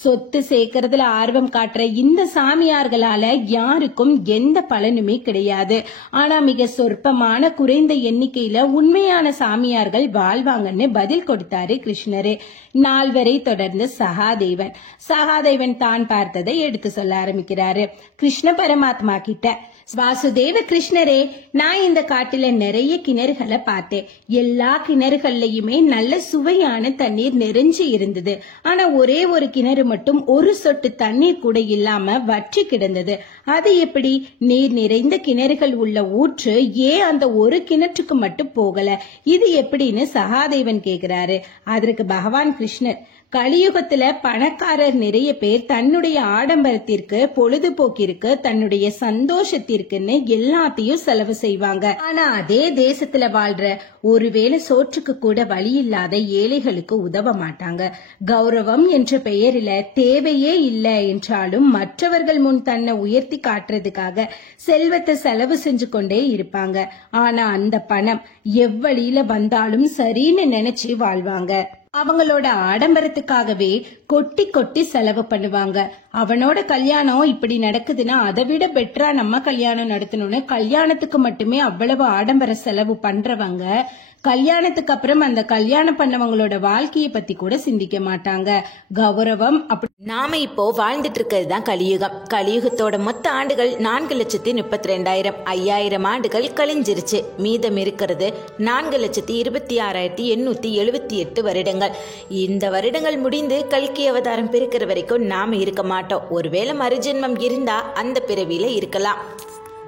சொத்து சேர்க்கறதுல ஆர்வம் காட்டுற இந்த சாமியார்களால யாருக்கும் எந்த பலனுமே கிடையாது. ஆனா மிக சொற்பமான குறைந்த எண்ணிக்கையில உண்மையான சாமியார்கள் வாழ்வாங்கன்னு பதில் கொடுத்தாரு கிருஷ்ணரே. நால்வரை தொடர்ந்து சகாதேவன் தான் பார்த்ததை எடுத்து சொல்ல ஆரம்பிக்கிறாரு. கிருஷ்ண பரமாத்மா கிட்ட, வாசுதேவ கிருஷ்ணரே, நான் இந்த காட்டுல நிறைய கிணறுகளை பார்த்தேன். எல்லா கிணறுகள்லயுமே நல்ல சுவையான தண்ணீர் நிறைஞ்சு இருந்தது. ஆனா ஒரே ஒரு கிணறு மட்டும் ஒரு சொட்டு தண்ணீர் கூட இல்லாம வற்றி கிடந்தது. அது எப்படி? நீர் நிறைந்த கிணறுகள் உள்ள ஊற்று ஏன் அந்த ஒரு கிணற்றுக்கு மட்டும் போகல? இது எப்படின்னு சகாதேவன் கேக்குறாரு. அதற்கு பகவான் கிருஷ்ணர், கலியுகத்துல பணக்காரர் நிறைய பேர் தன்னுடைய ஆடம்பரத்திற்கு, பொழுதுபோக்கிற்கு, தன்னுடைய சந்தோஷத்திற்குன்னு எல்லாத்தையும் செலவு செய்வாங்க. ஆனா அதே தேசத்துல வாழ்ற ஒருவேளை சோற்றுக்கு கூட வழி இல்லாத ஏழைகளுக்கு உதவ மாட்டாங்க. கௌரவம் என்ற பெயரில தேவையே இல்லை என்றாலும் மற்றவர்கள் முன் தன்னை உயர்த்தி காட்டுறதுக்காக செல்வத்தை செலவு செஞ்சு கொண்டே இருப்பாங்க. ஆனா அந்த பணம் எவ்வழியில வந்தாலும் சரின்னு நினைச்சு வாழ்வாங்க. அவங்களோட ஆடம்பரத்துக்காகவே கொட்டி கொட்டி செலவு பண்ணுவாங்க. அவனோட கல்யாணம் இப்படி நடக்குதுன்னா அதை விட பெட்டரா நம்ம கல்யாணம் நடத்தணும்னு கல்யாணத்துக்கு மட்டுமே அவ்வளவு ஆடம்பர செலவு பண்றவங்க கல்யாணத்துக்கு அப்புறம் அந்த கல்யாணம் பண்ணவங்களோட வாழ்க்கையை பத்தி கூட சிந்திக்க மாட்டாங்க. கௌரவம் அப்படி. நாம இப்போ வாழ்ந்துட்டு இருக்கிறது தான் கலியுகம். கலியுகத்தோட மொத்த ஆண்டுகள் 4,32,000. 5,000 ஆண்டுகள் கழிஞ்சிருச்சு. மீதம் இருக்கிறது 4,26,878 வருடங்கள். இந்த வருடங்கள் முடிந்து கல்கி அவதாரம் பிறக்கிற வரைக்கும் நாம இருக்க மாட்டோம். ஒருவேளை மறுஜென்மம் இருந்தா அந்த பிறவியில இருக்கலாம்.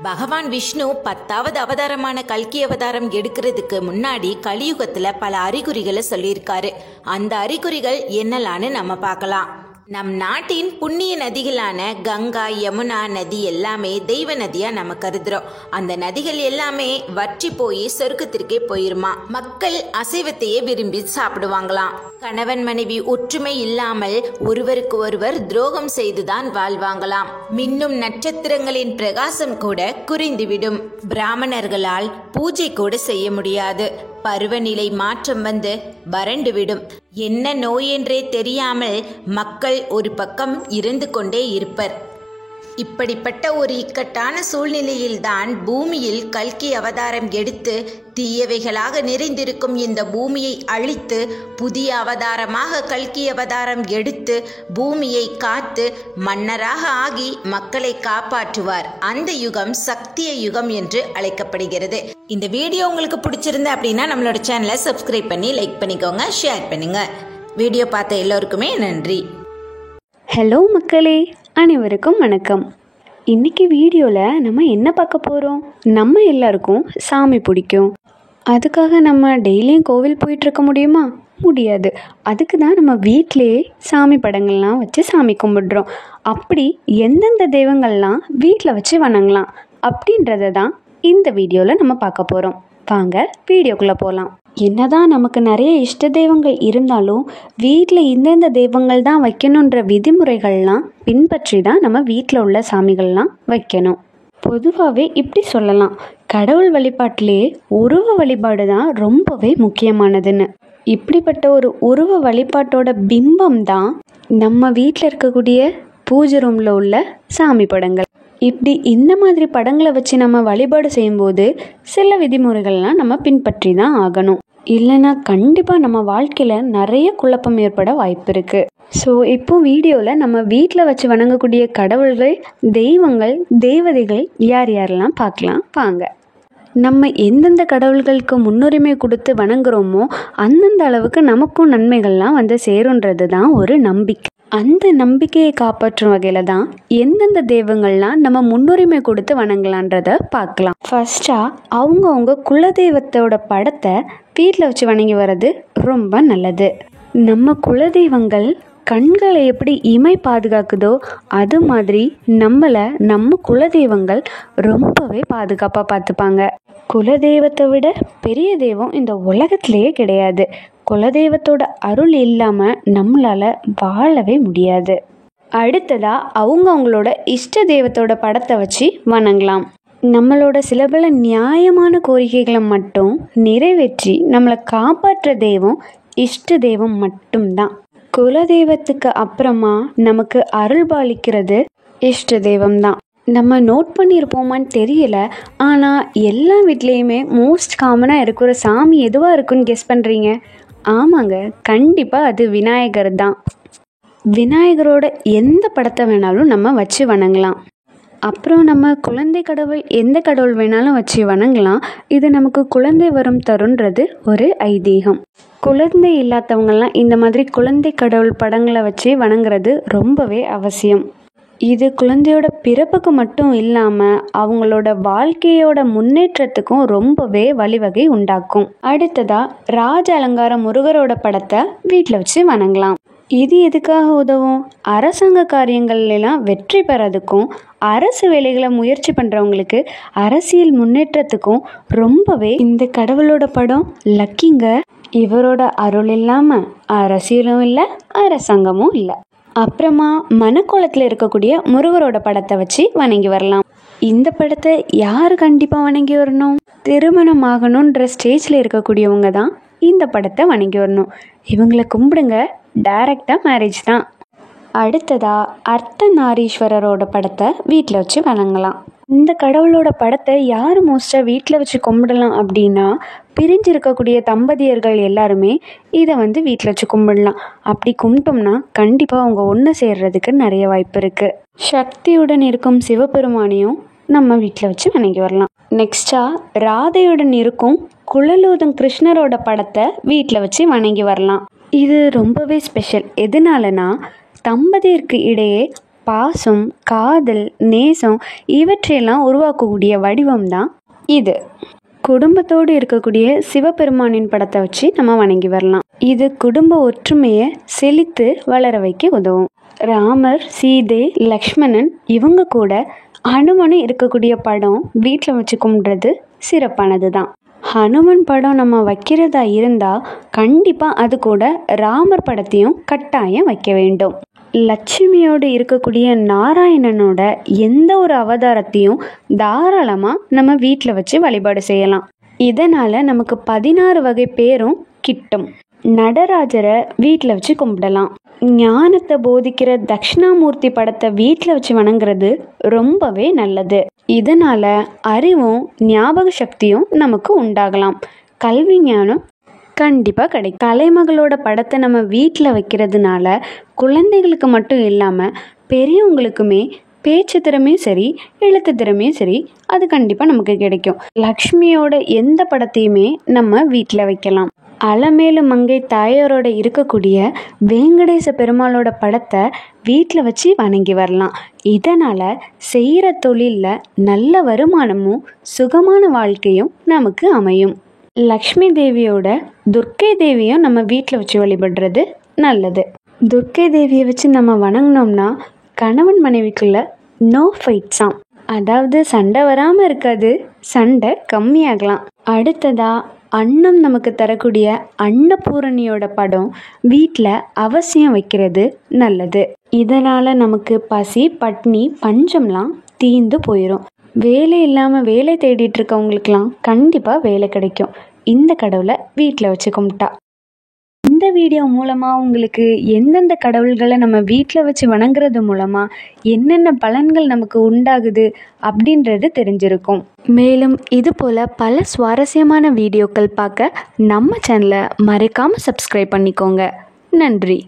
பகவான் விஷ்ணு 10வது அவதாரமான கல்கி அவதாரம் எடுக்கிறதுக்கு முன்னாடி கலியுகத்துல பல அறிகுறிகளை சொல்லியிருக்காரு. அந்த அறிகுறிகள் என்னலான்னு நம்ம பார்க்கலாம். நம் நாட்டின் புண்ணிய நதிகளான கங்கா, யமுனா நதி எல்லாமே தெய்வ நதியா நம்ம கருதுறோம். அந்த நதிகள் எல்லாமே வற்றி போய் சொர்க்கத்திற்கே போயிருமா. மக்கள் அசைவத்தையே விரும்பி சாப்பிடுவாங்களாம். கணவன் மனைவி ஒற்றுமை இல்லாமல் ஒருவருக்கு ஒருவர் துரோகம் செய்துதான் வாழ்வாங்களாம். மின்னும் நட்சத்திரங்களின் பிரகாசம் கூட குறைந்துவிடும். பிராமணர்களால் பூஜை கூட செய்ய முடியாது. பருவநிலை மாற்றம் வந்து வறண்டுவிடும். என்ன நோய் என்றே தெரியாமல் மக்கள் ஒரு பக்கம் இறந்து கொண்டே இருப்பர். இப்படிப்பட்ட ஒரு இக்கட்டான சூழ்நிலையில்தான் பூமியில் கல்கி அவதாரம் எடுத்து தீயவைகளாக நிறைந்திருக்கும் இந்த பூமியை அழித்து புதிய அவதாரமாக கல்கி அவதாரம் எடுத்து பூமியை காத்து மன்னராக ஆகி மக்களை காப்பாற்றுவார். அந்த யுகம் சக்திய யுகம் என்று அழைக்கப்படுகிறது. இந்த வீடியோ உங்களுக்கு பிடிச்சிருந்தா அப்படின்னா நம்மளோட சேனலை சப்ஸ்கிரைப் பண்ணி லைக் பண்ணிக்கோங்க, ஷேர் பண்ணுங்க. வீடியோ பார்த்த எல்லோருக்குமே நன்றி. ஹலோ மக்களே, அனைவருக்கும் வணக்கம். இன்றைக்கி வீடியோவில் நம்ம என்ன பார்க்க போகிறோம்? நம்ம எல்லாருக்கும் சாமி பிடிக்கும். அதுக்காக நம்ம டெய்லியும் கோவில் போயிட்டுருக்க முடியுமா? முடியாது. அதுக்கு தான் நம்ம வீட்டிலேயே சாமி படங்கள்லாம் வச்சு சாமி கும்பிடுறோம். அப்படி எந்தெந்த தெய்வங்கள்லாம் வீட்டில் வச்சு வணங்கலாம் அப்படின்றத தான் இந்த வீடியோவில் நம்ம பார்க்க போகிறோம். வாங்க வீடியோக்குள்ளே போகலாம். என்னதான் நமக்கு நிறைய இஷ்ட தெய்வங்கள் இருந்தாலும் வீட்டில் இந்தந்த தெய்வங்கள் தான் வைக்கணுன்ற விதிமுறைகள்லாம் பின்பற்றி தான் நம்ம வீட்டில் உள்ள சாமிகள்லாம் வைக்கணும். பொதுவாகவே இப்படி சொல்லலாம், கடவுள் வழிபாட்டிலே உருவ வழிபாடு தான் ரொம்பவே முக்கியமானதுன்னு. இப்படிப்பட்ட ஒரு உருவ வழிபாட்டோட பிம்பம் தான் நம்ம வீட்டில் இருக்கக்கூடிய பூஜை ரூமில் உள்ள சாமி படங்கள். இப்படி இந்த மாதிரி படங்களை வச்சு நம்ம வழிபாடு செய்யும்போது சில விதிமுறைகள்லாம் நம்ம பின்பற்றி தான் ஆகணும். இல்லைன்னா கண்டிப்பாக நம்ம வாழ்க்கையில் நிறைய குழப்பம் ஏற்பட வாய்ப்பு இருக்குது. ஸோ இப்போ வீடியோவில் நம்ம வீட்டில் வச்சு வணங்கக்கூடிய கடவுள்கள், தெய்வங்கள், தேவதைகள் யார் யாரெல்லாம் பார்க்கலாம் வாங்க. நம்ம எந்தெந்த கடவுள்களுக்கு முன்னுரிமை கொடுத்து வணங்குறோமோ அந்தந்த அளவுக்கு நமக்கும் நன்மைகள்லாம் வந்து சேருன்றது தான் ஒரு நம்பிக்கை. அந்த நம்பிக்கையை காப்பாற்றும் வகையில் தான் எந்தெந்த தெய்வங்கள்லாம் நம்ம முன்னுரிமை கொடுத்து வணங்கலான்றத பார்க்கலாம். ஃபர்ஸ்ட்டாக அவங்கவுங்க குலதெய்வத்தோட படத்தை வீட்டில் வச்சு வணங்கி வர்றது ரொம்ப நல்லது. நம்ம குலதெய்வங்கள் கண்களை எப்படி இமை பாதுகாக்குதோ அது மாதிரி நம்மளை நம்ம குலதெய்வங்கள் ரொம்பவே பாதுகாப்பாக பார்த்துப்பாங்க. குலதெய்வத்தை விட பெரிய தெய்வம் இந்த உலகத்திலேயே கிடையாது. குலதெய்வத்தோட அருள் இல்லாமல் நம்மளால் வாழவே முடியாது. அடுத்ததாக அவங்களோட இஷ்ட தெய்வத்தோட படத்தை வச்சு வணங்கலாம். நம்மளோட சில பல நியாயமான கோரிக்கைகளை மட்டும் நிறைவேற்றி நம்மளை காப்பாற்ற தெய்வம் இஷ்ட தெய்வம் மட்டும்தான். குலதெய்வத்துக்கு அப்புறமா நமக்கு அருள் பாலிக்கிறது இஷ்ட தெய்வம் தான். நம்ம நோட் பண்ணியிருப்போமான்னு தெரியல, ஆனால் எல்லா வீட்லேயுமே மோஸ்ட் காமனாக இருக்கிற சாமி எதுவாக இருக்குன்னு கெஸ் பண்ணுறீங்க? ஆமாங்க, கண்டிப்பாக அது விநாயகர் தான். விநாயகரோட எந்த படத்தை வேணாலும் நம்ம வச்சு வணங்கலாம். அப்புறம் நம்ம குழந்தை கடவுள் எந்த கடவுள் வேணாலும் வச்சு வணங்கலாம். இது நமக்கு குழந்தை வரம் தருன்றது ஒரு ஐதீகம். குழந்தை இல்லாதவங்கள்லாம் இந்த மாதிரி குழந்தை கடவுள் படங்களை வச்சு வணங்குறது ரொம்பவே அவசியம். இது குழந்தையோட பிறப்புக்கு மட்டும் இல்லாமல் அவங்களோட வாழ்க்கையோட முன்னேற்றத்துக்கும் ரொம்பவே வழிவகை உண்டாக்கும். அடுத்ததாக ராஜ அலங்கார முருகரோட படத்தை வீட்டில் வச்சு வணங்கலாம். இது எதுக்காக உதவும்? அரசாங்க காரியங்கள்லாம் வெற்றி பெறதுக்கும் அரசு வேலைகளை முயற்சி பண்ணுறவங்களுக்கு அரசியல் முன்னேற்றத்துக்கும் ரொம்பவே இந்த கடவுளோட படம் லக்கிங்க. இவரோட அருள் இல்லாமல் அரசியலும் இல்லை, அரசாங்கமும் இல்லை. அப்புறமா மனக்கோலத்தில் இருக்கக்கூடிய முருகரோட படத்தை வச்சு வணங்கி வரலாம். இந்த படத்தை யார் கண்டிப்பாக வணங்கி வரணும்? திருமணம் ஆகணுன்ற ஸ்டேஜில் இருக்கக்கூடியவங்க தான் இந்த படத்தை வணங்கி வரணும். இவங்களை கும்பிடுங்க, டைரக்டாக மேரேஜ் தான். அடுத்ததாக அர்த்தநாரீஸ்வரரோட படத்தை வீட்டில் வச்சு வணங்கலாம். இந்த கடவுளோட படத்தை யார் மோஸ்ட்டாக வீட்டில் வச்சு கும்பிடலாம் அப்படின்னா, பிரிஞ்சிருக்கக்கூடிய தம்பதியர்கள் எல்லாருமே இதை வந்து வீட்டில் வச்சு கும்பிடலாம். அப்படி கும்பிட்டோம்னா கண்டிப்பாக அவங்க ஒன்று சேர்றதுக்கு நிறைய வாய்ப்பு இருக்குது. சக்தியுடன் இருக்கும் சிவபெருமானையும் நம்ம வீட்டில் வச்சு வணங்கி வரலாம். நெக்ஸ்ட்டாக ராதையுடன் இருக்கும் குழலூதும் கிருஷ்ணரோட படத்தை வீட்டில் வச்சு வணங்கி வரலாம். இது ரொம்பவே ஸ்பெஷல். எதனாலனா தம்பதியருக்கு இடையே பாசம், காதல், நேசம் இவற்றையெல்லாம் உருவாக்கக்கூடிய வடிவம் தான் இது. குடும்பத்தோடு இருக்கக்கூடிய சிவபெருமானின் படத்தை வச்சு நம்ம வணங்கி வரலாம். இது குடும்ப ஒற்றுமையை செழித்து வளர வைக்க உதவும். ராமர், சீதை, லக்ஷ்மணன் இவங்க கூட ஹனுமனும் இருக்கக்கூடிய படம் வீட்டில் வச்சு கும்பிட்றது சிறப்பானது தான். ஹனுமன் படம் நம்ம வைக்கிறதா இருந்தால் கண்டிப்பாக அது கூட ராமர் படத்தையும் கட்டாயம் வைக்க வேண்டும். லட்சுமியோடு இருக்கக்கூடிய நாராயணனோட எந்த ஒரு அவதாரத்தையும் தாராளமாக நம்ம வீட்டில் வச்சு வழிபாடு செய்யலாம். இதனால் நமக்கு 16 வகை பேரும் கிட்டும். நடராஜரை வீட்டில் வச்சு கும்பிடலாம். ஞானத்தை போதிக்கிற தட்சிணாமூர்த்தி படத்தை வீட்டில் வச்சு வணங்குறது ரொம்பவே நல்லது. இதனால் அறிவும் ஞாபக சக்தியும் நமக்கு உண்டாகலாம். கல்வி ஞானம் கண்டிப்பாக கிடைக்கும். கலைமகளோட படத்தை நம்ம வீட்டில் வைக்கிறதுனால குழந்தைகளுக்கு மட்டும் இல்லாமல் பெரியவங்களுக்குமே பேச்சு திறமையும் சரி, எழுத்து திறமையும் சரி, அது கண்டிப்பாக நமக்கு கிடைக்கும். லக்ஷ்மியோட எந்த படத்தையுமே நம்ம வீட்டில் வைக்கலாம். அலமேலு மங்கை தாயாரோட இருக்கக்கூடிய வேங்கடேச பெருமாளோட படத்தை வீட்டில் வச்சு வணங்கி வரலாம். இதனால் செய்கிற தொழிலில் நல்ல வருமானமும் சுகமான வாழ்க்கையும் நமக்கு அமையும். லக்ஷ்மி தேவியோட துர்க்கை தேவியும் நம்ம வீட்டில் வச்சு வழிபடுறது நல்லது. துர்க்கை தேவியை வச்சு நம்ம வணங்கினோம்னா கணவன் மனைவிக்குள்ள நோ ஃபைட்ஸாம், அதாவது சண்டை வராமல் இருக்காது, சண்டை கம்மியாகலாம். அடுத்ததா அன்னம் நமக்கு தரக்கூடிய அன்னபூரணியோட படம் வீட்டில் அவசியம் வைக்கிறது நல்லது. இதனால் நமக்கு பசி பட்னி பஞ்சம்லாம் தீர்ந்து போயிடும். வேலை இல்லாமல் வேலை தேடிட்டு இருக்கவங்களுக்கெல்லாம் கண்டிப்பாக வேலை கிடைக்கும் இந்த கடவுளை வீட்டில் வச்சு கும்பிட்டா. இந்த வீடியோ மூலமாக உங்களுக்கு எந்தெந்த கடவுள்களை நம்ம வீட்டில் வச்சு வணங்குறது மூலமாக என்னென்ன பலன்கள் நமக்கு உண்டாகுது அப்படின்றது தெரிஞ்சிருக்கும். மேலும் இது போல் பல சுவாரஸ்யமான வீடியோக்கள் பார்க்க நம்ம சேனலை மறக்காமல் சப்ஸ்கிரைப் பண்ணிக்கோங்க. நன்றி.